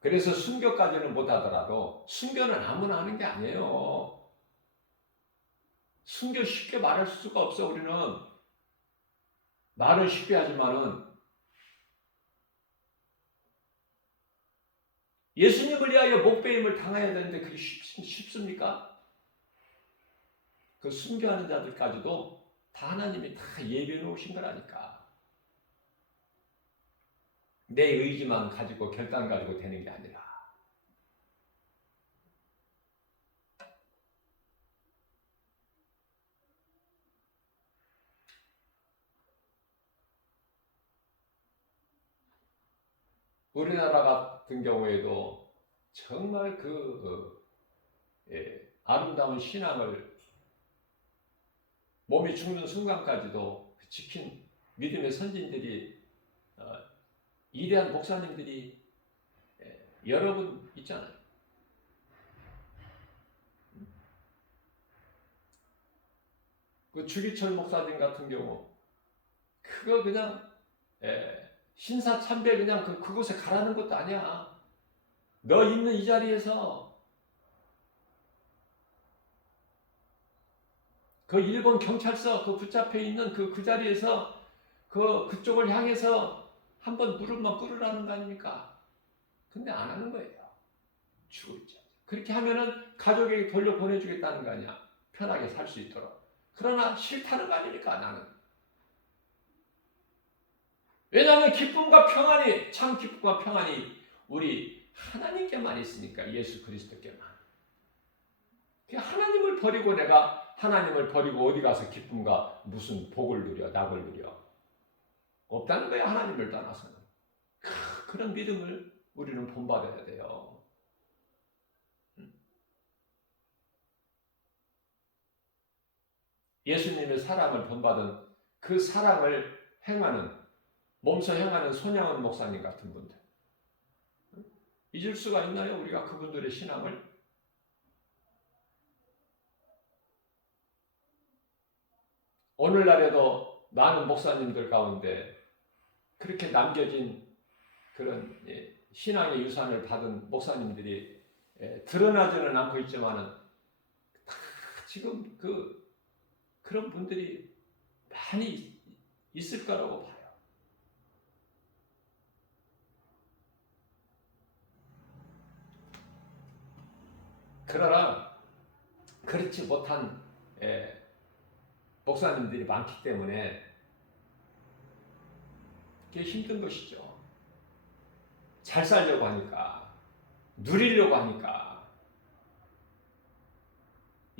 그래서 순교까지는 못하더라도 순교는 아무나 하는 게 아니에요. 순교 쉽게 말할 수가 없어. 우리는 말은 쉽게 하지만은 예수님을 위하여 목배임을 당해야 되는데 그게 쉽습니까? 그 순교하는 자들까지도 다 하나님이 다 예비해 놓으신 거라니까. 내 의지만 가지고 결단 가지고 되는 게 아니라. 우리나라 같은 경우에도 정말 아름다운 신앙을 몸이 죽는 순간까지도 지킨 믿음의 선진들이 위대한 목사님들이 여러분 있잖아요. 그 주기철 목사님 같은 경우 그거 그냥 신사참배 그냥 그곳에 가라는 것도 아니야. 너 있는 이 자리에서 그 일본 경찰서 그 붙잡혀 있는 그 자리에서 그쪽을 향해서 한번 무릎만 꿇으라는 거 아닙니까? 근데 안 하는 거예요. 죽어 있죠. 그렇게 하면은 가족에게 돌려보내주겠다는 거 아니야. 편하게 살 수 있도록. 그러나 싫다는 거 아닙니까? 나는. 왜냐하면 기쁨과 평안이 참 기쁨과 평안이 우리 하나님께만 있으니까. 예수 그리스도께만. 하나님을 버리고 내가 하나님을 버리고 어디 가서 기쁨과 무슨 복을 누려 낙을 누려. 없다는 거야. 하나님을 떠나서는. 그런 믿음을 우리는 본받아야 돼요. 예수님의 사랑을 본받은 그 사랑을 행하는 몸소 행하는 손양은 목사님 같은 분들 잊을 수가 있나요? 우리가 그분들의 신앙을? 오늘날에도 많은 목사님들 가운데 그렇게 남겨진 그런 신앙의 유산을 받은 목사님들이 드러나지는 않고 있지만은 다 지금 그런 분들이 많이 있을 거라고 봐요. 그러나 그렇지 못한 목사님들이 많기 때문에 그게 힘든 것이죠. 잘 살려고 하니까, 누리려고 하니까,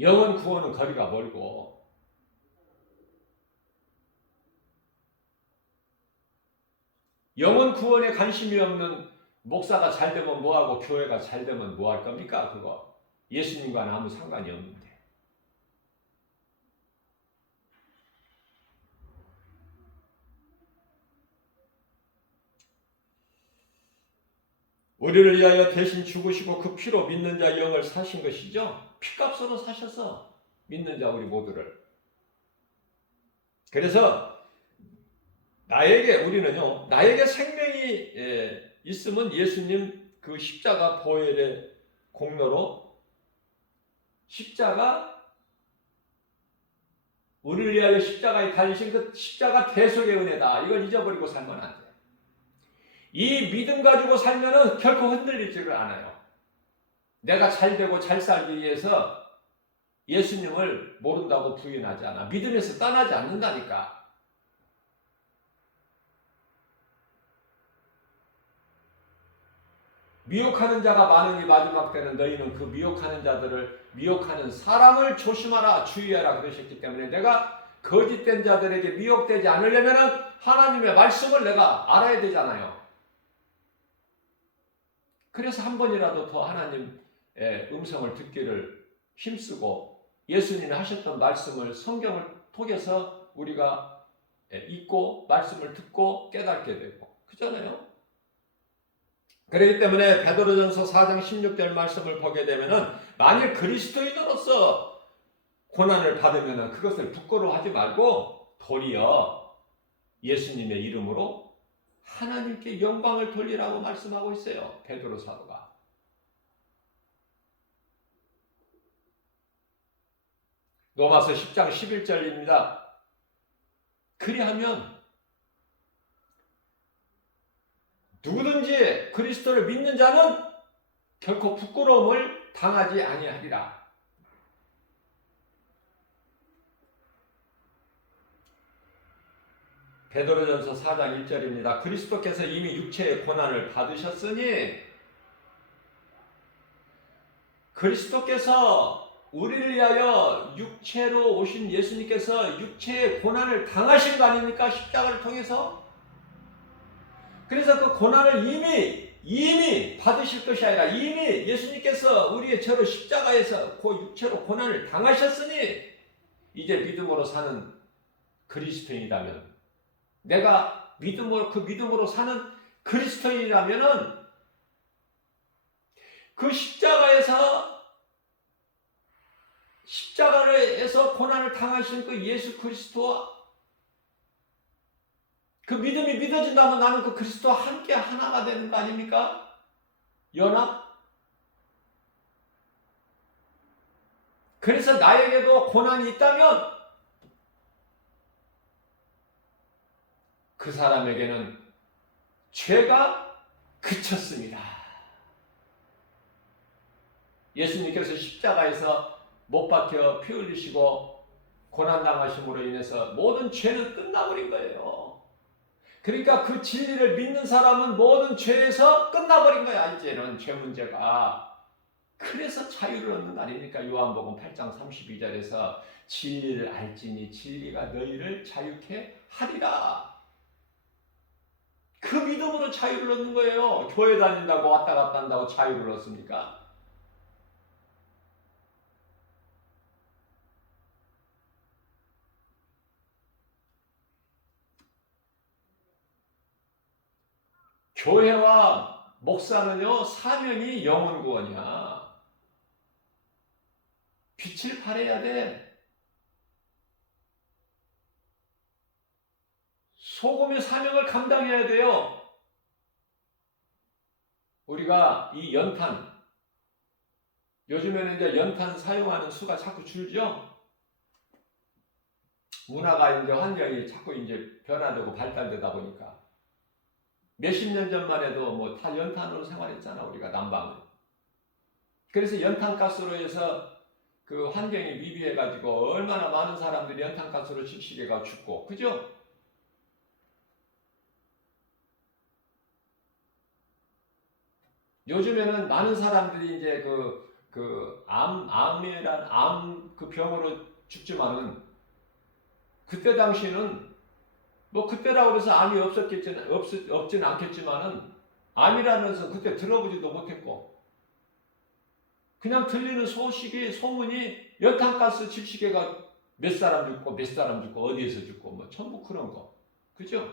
영혼 구원은 거리가 멀고, 영혼 구원에 관심이 없는 목사가 잘 되면 뭐하고 교회가 잘 되면 뭐 할 겁니까? 그거 예수님과는 아무 상관이 없는데. 우리를 위하여 대신 죽으시고 그 피로 믿는 자 영을 사신 것이죠. 피값으로 사셔서 믿는 자 우리 모두를. 그래서 우리는요 나에게 생명이 있으면 예수님 그 십자가 보혈의 공로로 십자가 우리를 위하여 십자가에 달리신 그 십자가 대속의 은혜다. 이걸 잊어버리고 살면 안 돼. 이 믿음 가지고 살면은 결코 흔들리지를 않아요. 내가 잘 되고 잘 살기 위해서 예수님을 모른다고 부인하지 않아. 믿음에서 떠나지 않는다니까. 미혹하는 자가 많으니 마지막 때는 너희는 그 미혹하는 자들을 미혹하는 사람을 조심하라 주의하라 그러셨기 때문에 내가 거짓된 자들에게 미혹되지 않으려면 하나님의 말씀을 내가 알아야 되잖아요. 그래서 한 번이라도 더 하나님의 음성을 듣기를 힘쓰고 예수님이 하셨던 말씀을 성경을 통해서 우리가 읽고 말씀을 듣고 깨닫게 되고 그잖아요. 그렇기 때문에 베드로전서 4장 16절 말씀을 보게 되면은 만일 그리스도인으로서 고난을 받으면은 그것을 부끄러워하지 말고 도리어 예수님의 이름으로 하나님께 영광을 돌리라고 말씀하고 있어요. 베드로 사도가. 로마서 10장 11절입니다. 그리하면 누구든지 그리스도를 믿는 자는 결코 부끄러움을 당하지 아니하리라. 베드로전서 4장 1절입니다. 그리스도께서 이미 육체의 고난을 받으셨으니 그리스도께서 우리를 위하여 육체로 오신 예수님께서 육체의 고난을 당하신 거 아닙니까? 십자가를 통해서. 그래서 그 고난을 이미 받으실 것이 아니라 이미 예수님께서 우리의 죄로 십자가에서 그 육체로 고난을 당하셨으니 이제 믿음으로 사는 그리스도인이라면 내가 믿음으로 사는 그리스도인이라면은 그 십자가에서 고난을 당하신 그 예수 그리스도와 그 믿음이 믿어진다면 나는 그 그리스도와 함께 하나가 되는 거 아닙니까? 연합? 그래서 나에게도 고난이 있다면 그 사람에게는 죄가 그쳤습니다. 예수님께서 십자가에서 못 박혀 피 흘리시고 고난당하심으로 인해서 모든 죄는 끝나버린 거예요. 그러니까 그 진리를 믿는 사람은 모든 죄에서 끝나버린 거야. 이제는 죄 문제가. 그래서 자유를 얻는 거 아닙니까? 요한복음 8장 32절에서 진리를 알지니 진리가 너희를 자유케 하리라. 그 믿음으로 자유를 얻는 거예요. 교회 다닌다고 왔다 갔다 한다고 자유를 얻습니까? 교회와 목사는요, 사명이 영혼 구원이야. 빛을 발해야 돼. 소금의 사명을 감당해야 돼요. 우리가 이 연탄, 요즘에는 이제 연탄 사용하는 수가 자꾸 줄죠? 문화가 이제 환경이 자꾸 이제 변화되고 발달되다 보니까. 몇십 년 전만 해도 뭐 다 연탄으로 생활했잖아, 우리가 난방을. 그래서 연탄가스로 해서 그 환경이 미비해가지고 얼마나 많은 사람들이 연탄가스로 질식해가 죽고, 그죠? 요즘에는 많은 사람들이 이제 암 그 병으로 죽지만은 그때 당시에는 뭐 그때라고 해서 암이 없진 않겠지만은 암이라면서 그때 들어보지도 못했고 그냥 들리는 소문이 연탄가스 질식해가 몇 사람 죽고 어디에서 죽고 뭐 전부 그런 거. 그죠?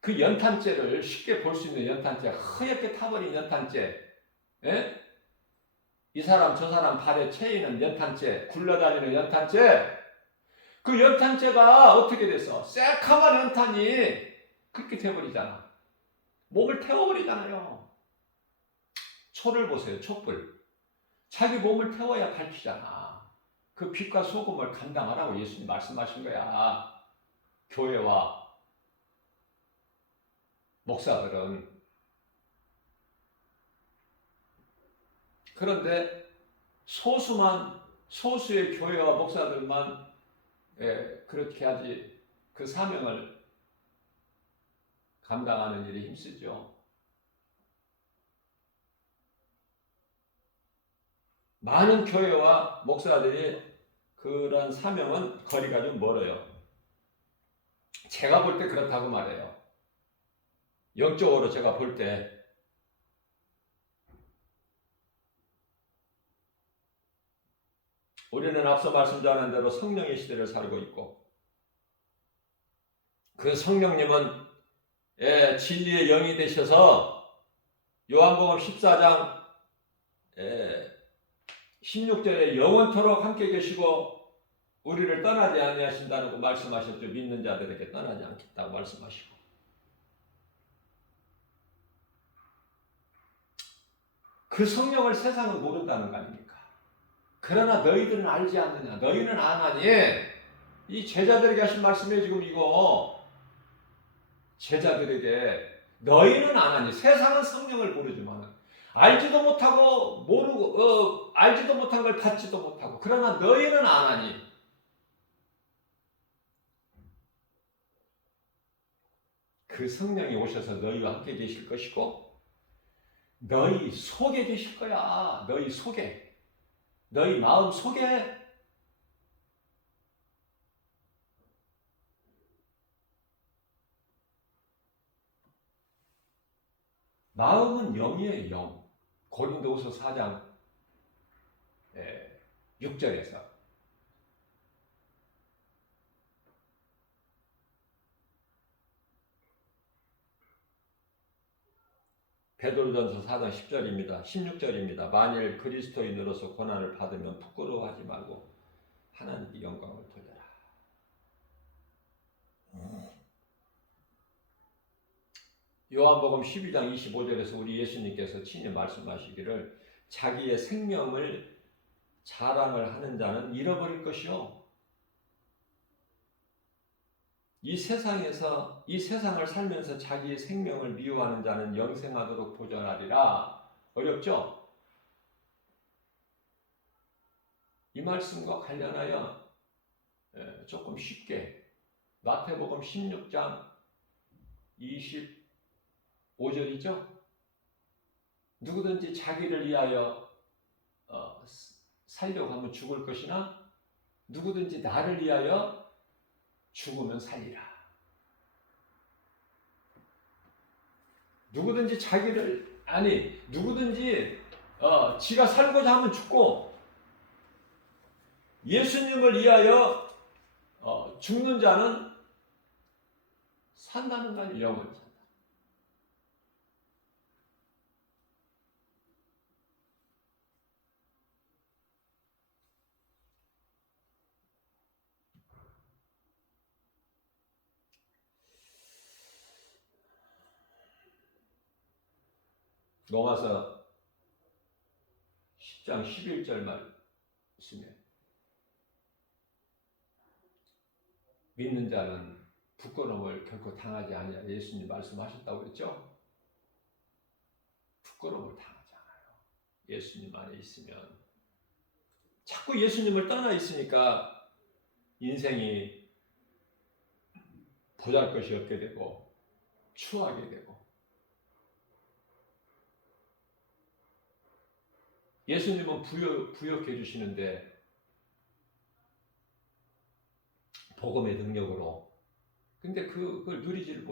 그 연탄재를 쉽게 볼 수 있는 연탄재, 하얗게 타버린 연탄재, 예? 이 사람 저 사람 발에 채이는 연탄재, 굴러다니는 연탄재, 그 연탄재가 어떻게 돼서 새카만 연탄이 그렇게 돼버리잖아. 몸을 태워버리잖아요. 초를 보세요. 촛불. 자기 몸을 태워야 밝히잖아. 그 빛과 소금을 감당하라고 예수님 말씀하신 거야. 교회와 목사들은. 그런데 소수의 교회와 목사들만 그렇게 하지 그 사명을 감당하는 일이 힘쓰죠. 많은 교회와 목사들이 그런 사명은 거리가 좀 멀어요. 제가 볼 때 그렇다고 말해요. 영적으로 제가 볼 때 우리는 앞서 말씀드린 대로 성령의 시대를 살고 있고 그 성령님은 진리의 영이 되셔서 요한복음 14장 16절에 영원토록 함께 계시고 우리를 떠나지 아니하신다고 말씀하셨죠. 믿는 자들에게 떠나지 않겠다고 말씀하시고 그 성령을 세상은 모른다는 거 아닙니까? 그러나 너희들은 알지 않느냐. 너희는 아나니. 이 제자들에게 하신 말씀이에요. 지금 이거 제자들에게 너희는 아나니. 세상은 성령을 모르지만 알지도 못하고 모르고 알지도 못한 걸 받지도 못하고 그러나 너희는 아나니. 그 성령이 오셔서 너희와 함께 계실 것이고 너희 속에 계실 거야. 너희 속에. 너희 마음 속에. 마음은 영이에요. 영. 고린도후서 4장 6절에서 베드로전서 4장 10절입니다. 16절입니다. 만일 그리스도인으로서 고난을 받으면 부끄러워하지 말고 하나님께 영광을 돌려라. 요한복음 12장 25절에서 우리 예수님께서 친히 말씀하시기를 자기의 생명을 자랑을 하는 자는 잃어버릴 것이요. 이 세상을 살면서 자기의 생명을 미워하는 자는 영생하도록 보전하리라. 어렵죠? 이 말씀과 관련하여 조금 쉽게 마태복음 16장 25절이죠. 누구든지 자기를 위하여 살려고 하면 죽을 것이나 누구든지 나를 위하여 죽으면 살리라. 누구든지 누구든지 지가 살고자 하면 죽고 예수님을 위하여 죽는 자는 산다는 거 아니에요. 영원히 산다. 로마서 10장 11절 말씀에 믿는 자는 부끄러움을 결코 당하지 아니하리라. 예수님 말씀하셨다고 그랬죠? 부끄러움을 당하지 않아요. 예수님 안에 있으면. 자꾸 예수님을 떠나 있으니까 인생이 보잘것이 없게 되고 추하게 되고 예수님은 부욕해 주시는데 복음의 능력으로 근데 그걸 누리지를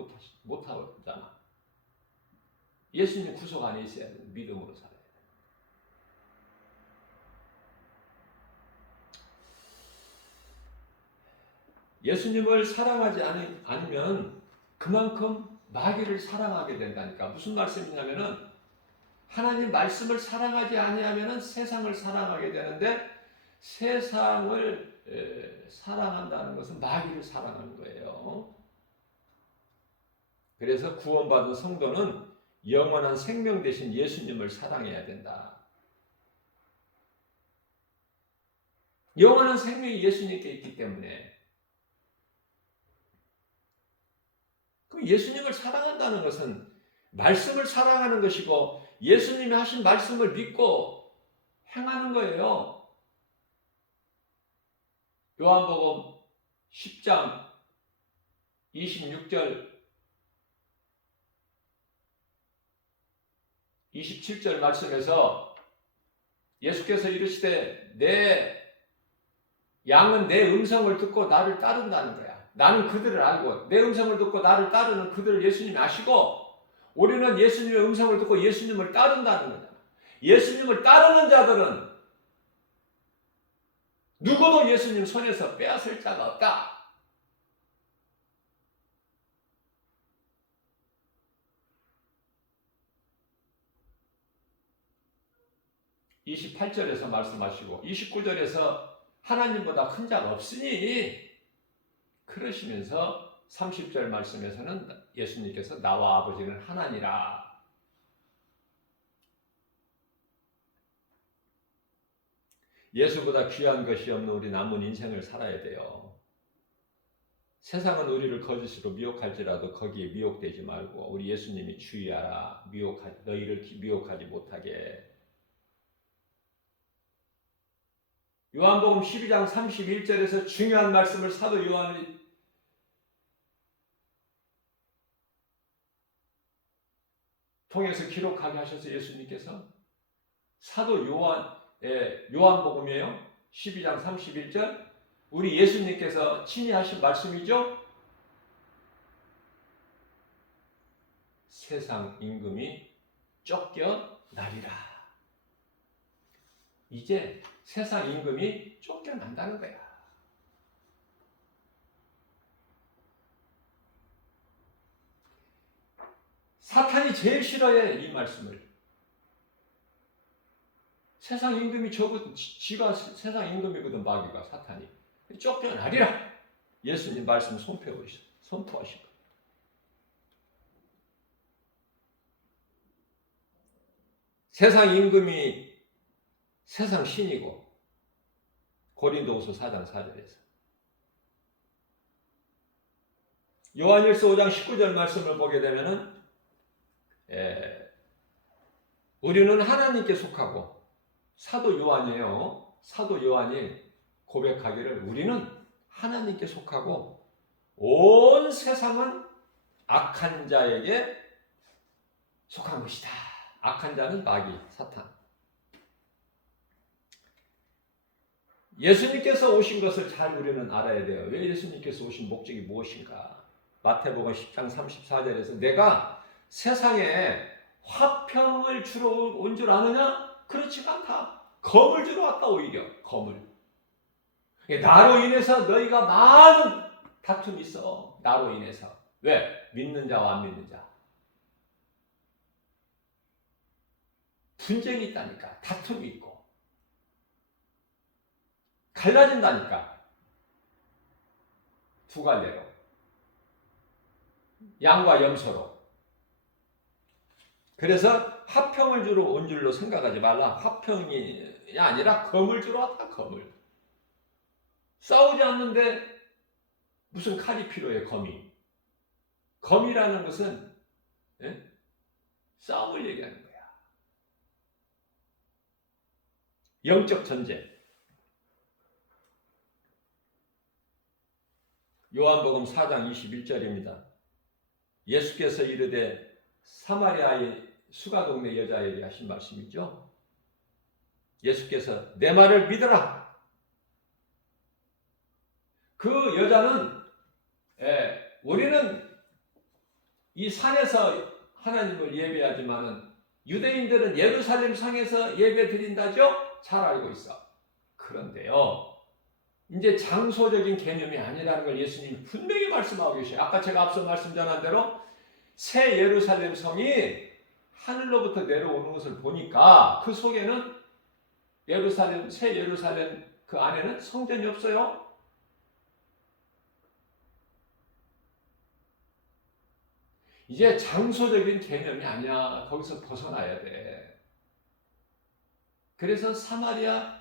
못하잖아. 예수님 구속 안에 있어야 돼. 믿음으로 살아야 돼. 예수님을 사랑하지 않으면 그만큼 마귀를 사랑하게 된다니까. 무슨 말씀이냐면은 하나님 말씀을 사랑하지 아니하면은 세상을 사랑하게 되는데 세상을 사랑한다는 것은 마귀를 사랑하는 거예요. 그래서 구원받은 성도는 영원한 생명 대신 예수님을 사랑해야 된다. 영원한 생명이 예수님께 있기 때문에 그 예수님을 사랑한다는 것은 말씀을 사랑하는 것이고 예수님이 하신 말씀을 믿고 행하는 거예요. 요한복음 10장 26절 27절 말씀에서 예수께서 이르시되 내 양은 내 음성을 듣고 나를 따른다는 거야. 나는 그들을 알고 내 음성을 듣고 나를 따르는 그들을 예수님이 아시고 우리는 예수님의 음성을 듣고 예수님을 따른다는 거야. 예수님을 따르는 자들은 누구도 예수님 손에서 빼앗을 자가 없다. 28절에서 말씀하시고 29절에서 하나님보다 큰 자가 없으니 그러시면서 30절 말씀에서는 예수님께서 나와 아버지는 하나니라. 예수보다 귀한 것이 없는 우리 남은 인생을 살아야 돼요. 세상은 우리를 거짓으로 미혹할지라도 거기에 미혹되지 말고 우리 예수님이 주의하라. 너희를 미혹하지 못하게. 요한복음 12장 31절에서 중요한 말씀을 사도 요한이 통해서 기록하게 하셔서 예수님께서 사도 요한복음이에요. 12장 31절 우리 예수님께서 친히 하신 말씀이죠. 세상 임금이 쫓겨나리라. 이제 세상 임금이 쫓겨난다는 거야. 사탄이 제일 싫어해 이 말씀을. 세상 임금이 지가 세상 임금이거든. 마귀가 사탄이 쫓겨나리라. 예수님 말씀 선포하시고 세상 임금이 세상 신이고 고린도후서 4장 4절에서 요한일서 5장 19절 말씀을 보게 되면은 우리는 하나님께 속하고 사도 요한이에요. 사도 요한이 고백하기를 우리는 하나님께 속하고 온 세상은 악한 자에게 속한 것이다. 악한 자는 마귀, 사탄. 예수님께서 오신 것을 잘 우리는 알아야 돼요. 왜 예수님께서 오신 목적이 무엇인가? 마태복음 10장 34절에서 내가 세상에 화평을 주러 온 줄 아느냐? 그렇지가 않다. 검을 주러 왔다. 오히려 검을. 나로 인해서 너희가 많은 다툼이 있어. 나로 인해서. 왜? 믿는 자와 안 믿는 자. 분쟁이 있다니까. 다툼이 있고. 갈라진다니까. 두 갈래로. 양과 염소로. 그래서 화평을 주러 온 줄로 생각하지 말라. 화평이 아니라 검을 주러 왔다. 검을. 싸우지 않는데 무슨 칼이 필요해. 검이. 검이라는 것은 싸움을 얘기하는 거야. 영적 전쟁. 요한복음 4장 21절입니다. 예수께서 이르되 사마리아의 수가동네 여자에게 하신 말씀이죠. 예수께서 내 말을 믿어라. 그 여자는 우리는 이 산에서 하나님을 예배하지만은 유대인들은 예루살렘 성에서 예배 드린다죠? 잘 알고 있어. 그런데요. 이제 장소적인 개념이 아니라는 걸 예수님이 분명히 말씀하고 계셔요. 아까 제가 앞서 말씀 전한 대로 새 예루살렘 성이 하늘로부터 내려오는 것을 보니까 그 속에는 새 예루살렘 그 안에는 성전이 없어요. 이제 장소적인 개념이 아니야. 거기서 벗어나야 돼. 그래서 사마리아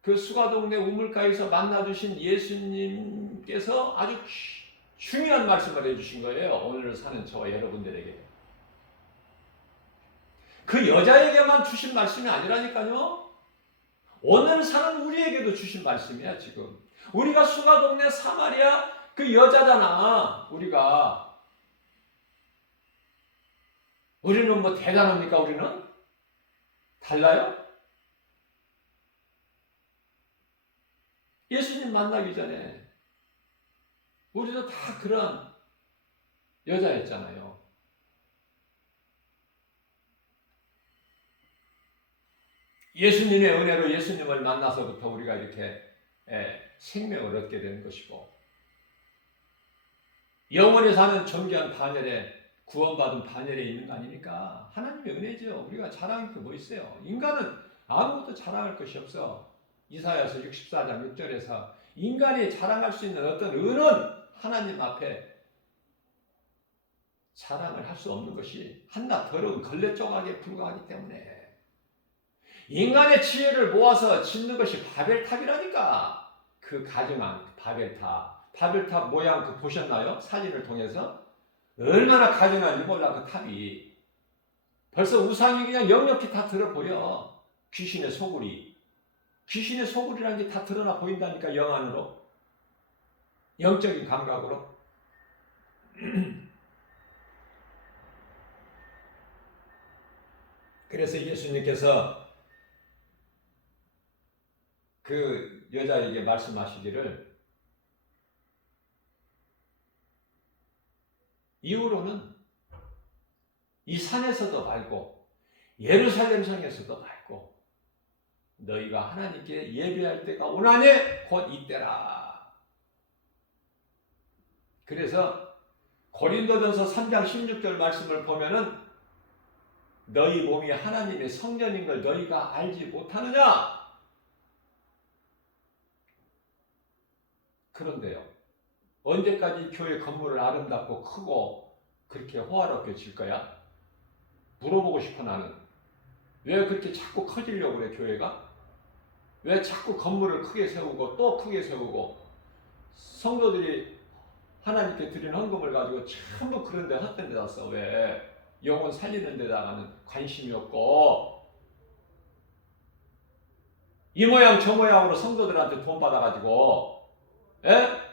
그 수가동네 우물가에서 만나주신 예수님께서 아주 중요한 말씀을 해주신 거예요. 오늘 사는 저와 여러분들에게. 그 여자에게만 주신 말씀이 아니라니까요. 오늘 사는 우리에게도 주신 말씀이야 지금. 우리가 수가동네 사마리아 그 여자잖아. 우리는 뭐 대단합니까? 우리는? 달라요? 예수님 만나기 전에 우리도 다 그런 여자였잖아요. 예수님의 은혜로 예수님을 만나서부터 우리가 이렇게 생명을 얻게 되는 것이고, 영원히 사는 정귀한 반열에, 구원받은 반열에 있는 거 아닙니까? 하나님의 은혜죠. 우리가 자랑할 게 뭐 있어요? 인간은 아무것도 자랑할 것이 없어. 이사야서 64장 6절에서 인간이 자랑할 수 있는 어떤 은은 하나님 앞에 자랑을 할 수 없는 것이 한낱 더러운 걸레 조각에 불과하기 때문에, 인간의 지혜를 모아서 짓는 것이 바벨탑이라니까. 그 가증한 바벨탑. 바벨탑 모양 그 보셨나요? 사진을 통해서? 얼마나 가증한지 몰라 그 탑이. 벌써 우상이 그냥 역력히 다 들어 보여. 귀신의 소굴이. 귀신의 소굴이라는 게 다 드러나 보인다니까, 영 안으로. 영적인 감각으로. 그래서 예수님께서 그 여자에게 말씀하시기를, 이후로는 이 산에서도 말고 예루살렘 성에서도 말고 너희가 하나님께 예배할 때가 오나니 곧 이때라. 그래서 고린도전서 3장 16절 말씀을 보면은, 너희 몸이 하나님의 성전인 걸 너희가 알지 못하느냐? 그런데요, 언제까지 교회 건물을 아름답고 크고 그렇게 호화롭게 질 거야? 물어보고 싶어 나는. 왜 그렇게 자꾸 커지려고 그래 교회가? 왜 자꾸 건물을 크게 세우고 또 크게 세우고, 성도들이 하나님께 드리는 헌금을 가지고 전부 그런 데 헛된 데다 써. 왜? 영혼 살리는 데다가는 관심이 없고, 이 모양 저 모양으로 성도들한테 돈 받아가지고, 에?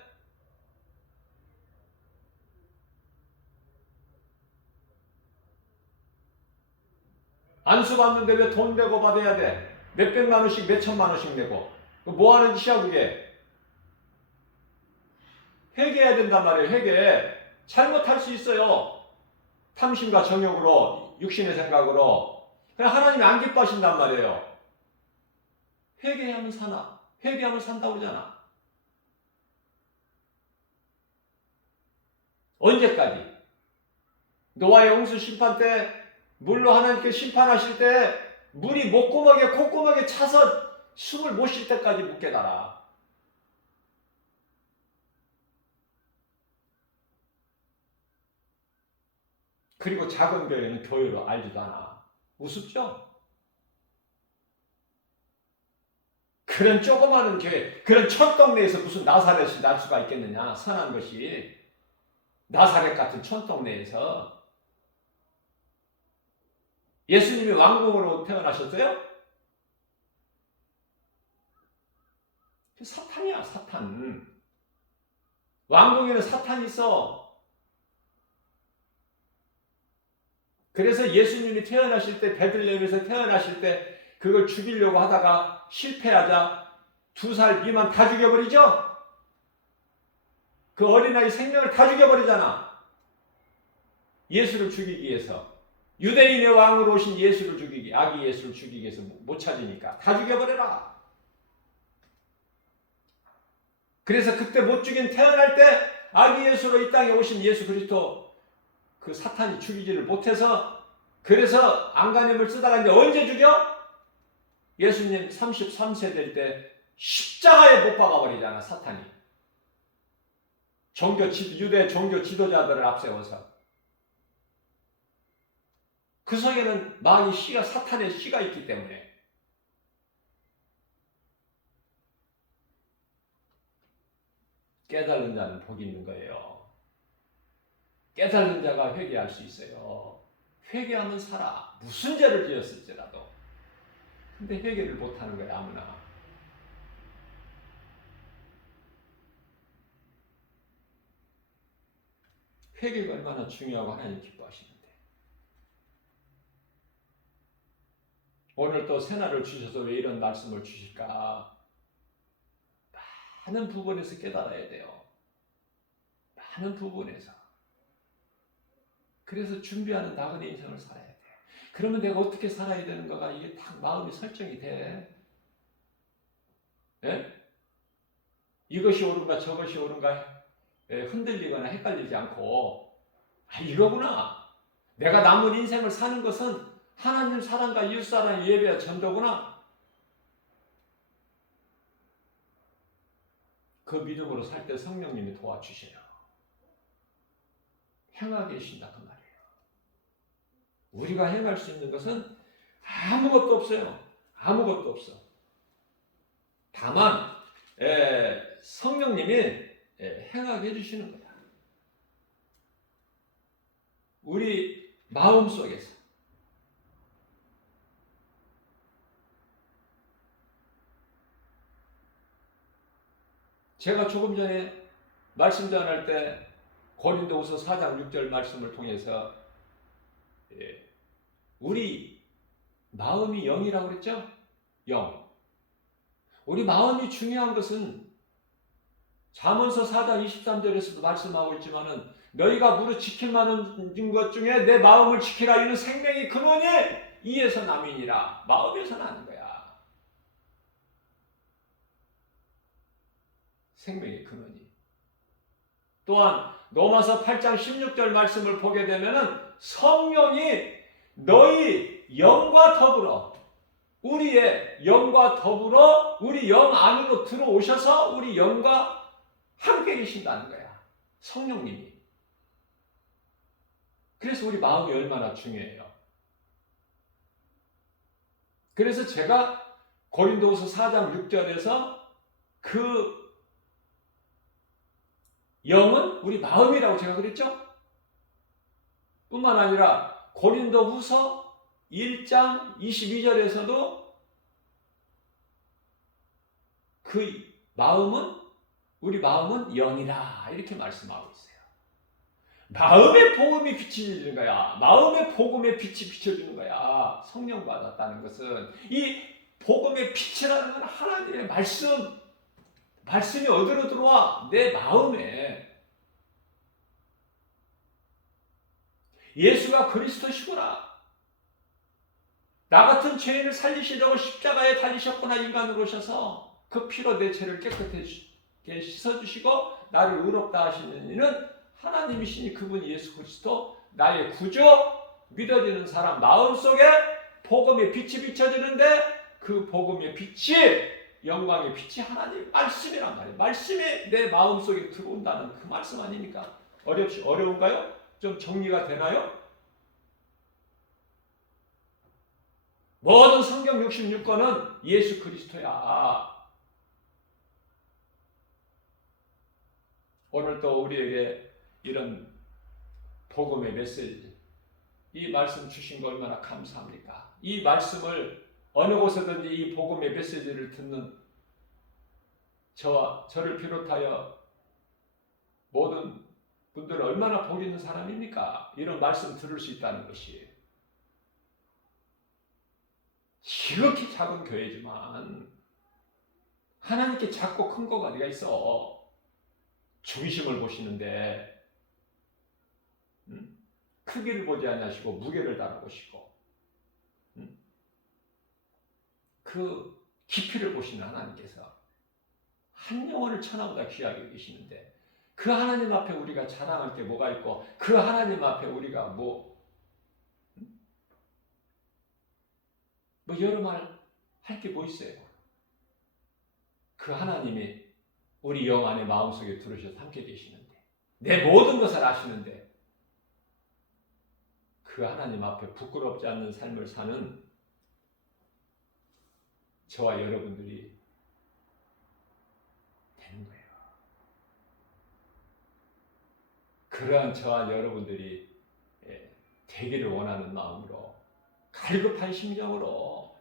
안수 받는데 왜 돈 내고 받아야 돼? 몇백만 원씩 몇천만 원씩 내고. 뭐 하는 짓이야 그게? 회개해야 된단 말이에요. 회개. 잘못할 수 있어요. 탐심과 정욕으로, 육신의 생각으로. 그냥 하나님이 안 기뻐하신단 말이에요. 회개하면 사나? 회개하면 산다고 그러잖아. 언제까지? 노아의 홍수 심판 때, 물로 하나님께 심판하실 때 물이 목구멍에 콧구멍에 차서 숨을 못 쉴 때까지 못 깨달아. 그리고 작은 교회는 교회로 알지도 않아. 우습죠? 그런 조그마한 교회, 그런 촌동네에서 무슨 나사렛이 날 수가 있겠느냐? 선한 것이. 나사렛 같은 촌동네에서. 예수님이 왕궁으로 태어나셨어요? 사탄이야, 사탄. 왕궁에는 사탄이 있어. 그래서 예수님이 태어나실 때, 베들레헴에서 태어나실 때 그걸 죽이려고 하다가 실패하자 2살 미만 다 죽여버리죠? 그 어린아이 생명을 다 죽여버리잖아. 예수를 죽이기 위해서. 유대인의 왕으로 오신 예수를 죽이기, 아기 예수를 죽이기 위해서 못 찾으니까 다 죽여버려라. 그래서 그때 못 죽인 태어날 때 아기 예수로 이 땅에 오신 예수 그리스도, 그 사탄이 죽이지를 못해서, 그래서 안간힘을 쓰다가 이제 언제 죽여? 예수님 33세 될 때 십자가에 못 박아버리잖아, 사탄이. 유대 종교 지도자들을 앞세워서. 그 속에는 마귀 씨가 사탄의 씨가 있기 때문에 깨달은 자는 복이 있는 거예요. 깨달은 자가 회개할 수 있어요. 회개하면 살아. 무슨 죄를 지었을지라도. 근데 회개를 못하는 거야 아무나. 회개가 얼마나 중요하고 하나님 기뻐하시는데. 오늘 또 새날을 주셔서 왜 이런 말씀을 주실까? 많은 부분에서 깨달아야 돼요. 많은 부분에서. 그래서 준비하는 나그네 인생을 살아야 돼. 그러면 내가 어떻게 살아야 되는가가 이게 딱 마음이 설정이 돼. 예? 이것이 옳은가 저것이 옳은가 흔들리거나 헷갈리지 않고 이거구나. 내가 남은 인생을 사는 것은 하나님 사랑과 이웃사랑 예배와 전도구나. 그 믿음으로 살 때 성령님이 도와주셔요. 행하게 하신다 그 말이에요. 우리가 행할 수 있는 것은 아무것도 없어요. 아무것도 없어. 다만 성령님이 행하게 해주시는 거다. 우리 마음속에서 제가 조금 전에 말씀 전할 때 고린도후서 4장 6절 말씀을 통해서 우리 마음이 영이라고 그랬죠? 영. 우리 마음이 중요한 것은 잠언서 4장 23절에서도 말씀하고 있지만은 너희가 무릇 지킬 만한 것 중에 내 마음을 지키라. 이는 생명의 근원이 이에서 남이니라. 마음에서 나는 거야. 생명의 근원이. 또한 로마서 8장 16절 말씀을 보게 되면은 성령이 너희 영과 더불어 우리의 영과 더불어 우리 영 안으로 들어오셔서 우리 영과 함께 계신다는 거야. 성령님이. 그래서 우리 마음이 얼마나 중요해요. 그래서 제가 고린도후서 4장 6절에서 그 영은 우리 마음이라고 제가 그랬죠? 뿐만 아니라 고린도후서 1장 22절에서도 그 마음은 우리 마음은 영이다 이렇게 말씀하고 있어요. 마음의 복음이 비춰지는 거야. 마음의 복음의 빛이 비춰주는 거야. 성령 받았다는 것은 이 복음의 빛이라는 건 하나님의 말씀이 어디로 들어와? 내 마음에. 예수가 그리스도시구나. 나 같은 죄인을 살리시려고 십자가에 달리셨구나. 인간으로 오셔서 그 피로 내 죄를 깨끗하게 씻어주시고 나를 의롭다 하시는 이는 하나님이시니 그분이 예수 그리스도 나의 구주. 믿어지는 사람 마음속에 복음의 빛이 비춰지는데 그 복음의 빛이 영광의 빛이 하나님 말씀이란 말이에요. 말씀이 내 마음속에 들어온다는 그 말씀 아닙니까? 어려운가요? 좀 정리가 되나요? 모든 성경 66권은 예수 그리스도야. 오늘 또 우리에게 이런 복음의 메시지, 이 말씀 주신 거 얼마나 감사합니까? 이 말씀을 어느 곳에든지 이 복음의 메시지를 듣는 저를 비롯하여 모든 분들은 얼마나 복 있는 사람입니까? 이런 말씀 들을 수 있다는 것이. 이렇게 작은 교회지만 하나님께 작고 큰 거가 어디가 있어? 중심을 보시는데 크기를 보지 않으시고 무게를 달아보시고 그 깊이를 보시는 하나님께서 한 영혼을 천하보다 귀하게 계시는데 그 하나님 앞에 우리가 자랑할 게 뭐가 있고 그 하나님 앞에 우리가 뭐 여러 말 할 게 뭐 있어요? 그 하나님이 우리 영 안에 마음속에 들으셔서 함께 계시는데 내 모든 것을 아시는데 그 그 하나님 앞에 부끄럽지 않는 삶을 사는 저와 여러분들이 되는 거예요. 그러한 저와 여러분들이 되기를 원하는 마음으로, 갈급한 심정으로,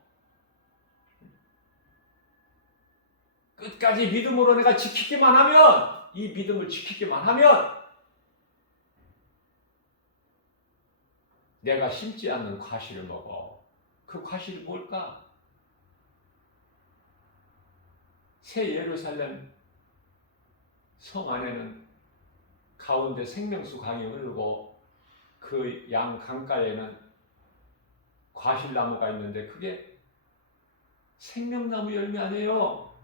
끝까지 믿음으로 내가 지키기만 하면, 이 믿음을 지키기만 하면 내가 심지 않는 과실을 먹어. 그 과실이 뭘까? 새 예루살렘 성 안에는 가운데 생명수 강이 흐르고 그 양 강가에는 과실나무가 있는데 그게 생명나무 열매 아니에요.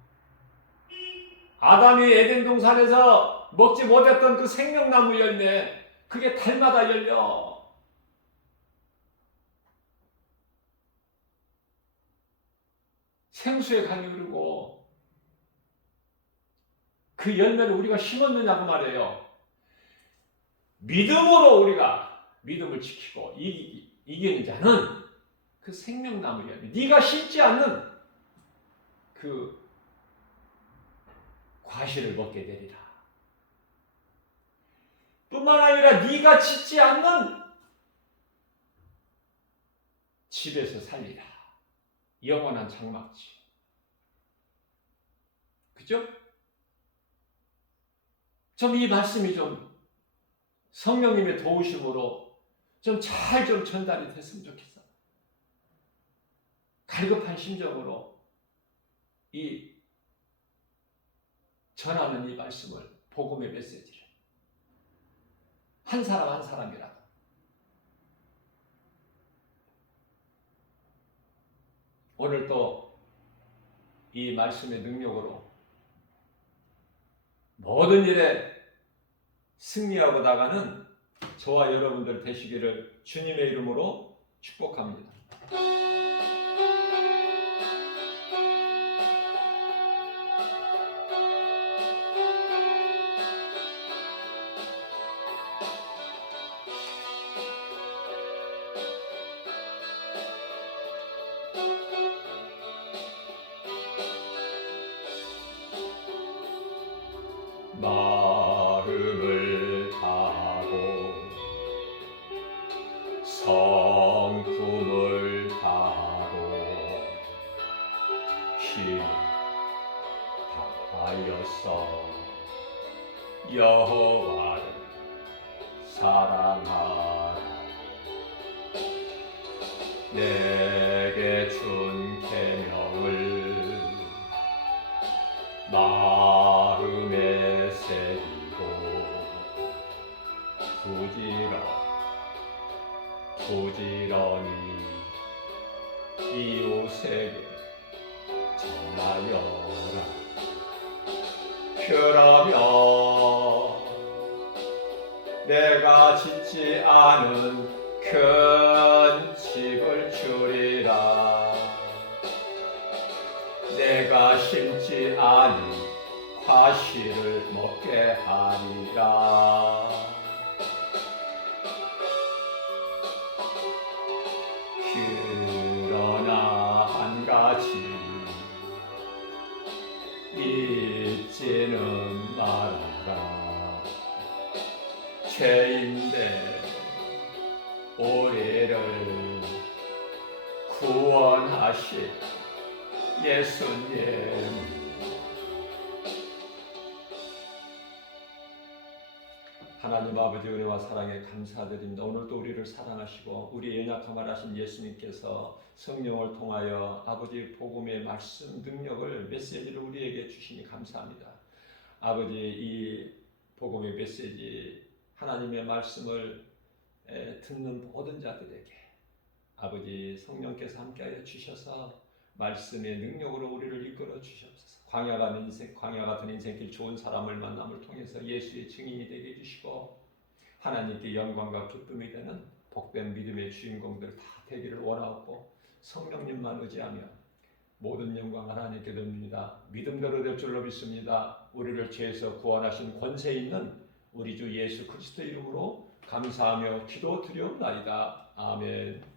아담이 에덴 동산에서 먹지 못했던 그 생명나무 열매, 그게 달마다 열려. 생수의 강이 흐르고 그 열매를 우리가 심었느냐고 말해요. 믿음으로 우리가 믿음을 지키고 이기는 자는 그 생명나무 열매, 네가 심지 않는 그 과실을 먹게 되리라. 뿐만 아니라 네가 짓지 않는 집에서 살리라. 영원한 장막지. 그죠? 좀 이 말씀이 좀 성령님의 도우심으로 좀 잘 좀 전달이 됐으면 좋겠어. 갈급한 심정으로 이 전하는 이 말씀을, 복음의 메시지를 한 사람 한 사람이라도 오늘 또 이 말씀의 능력으로 모든 일에 승리하고 나가는 저와 여러분들 되시기를 주님의 이름으로 축복합니다. 마음을 다하고 성품을 다하고 힘 다하여서 여호와를 사랑하라. 내게 준 계명을 마음에 새기고 부지런히 이웃에게 전하여라. 그러면 내가 짓지 않은 큰 집을 주리라. 내가 심지 않은 과실을 먹게 하리라. 그러나 한 가지 잊지는 말아라. 죄인된 우리를 구원하실 예수님, 하나님 아버지 은혜와 사랑에 감사드립니다. 오늘도 우리를 사랑하시고 우리 연약함을 아신 예수님께서 성령을 통하여 아버지 복음의 말씀 능력을, 메시지를 우리에게 주시니 감사합니다. 아버지, 이 복음의 메시지, 하나님의 말씀을 듣는 모든 자들에게 아버지 성령께서 함께하여 주셔서 말씀의 능력으로 우리를 이끌어 주시옵소서. 광야 같은 인생길 좋은 사람을 만남을 통해서 예수의 증인이 되게 해주시고 하나님께 영광과 기쁨이 되는 복된 믿음의 주인공들 다 되기를 원하옵고, 성령님만 의지하며 모든 영광 하나님께 돌립니다. 믿음대로 될 줄로 믿습니다. 우리를 죄에서 구원하신 권세 있는 우리 주 예수 그리스도 이름으로 감사하며 기도드리옵나이다. 아멘.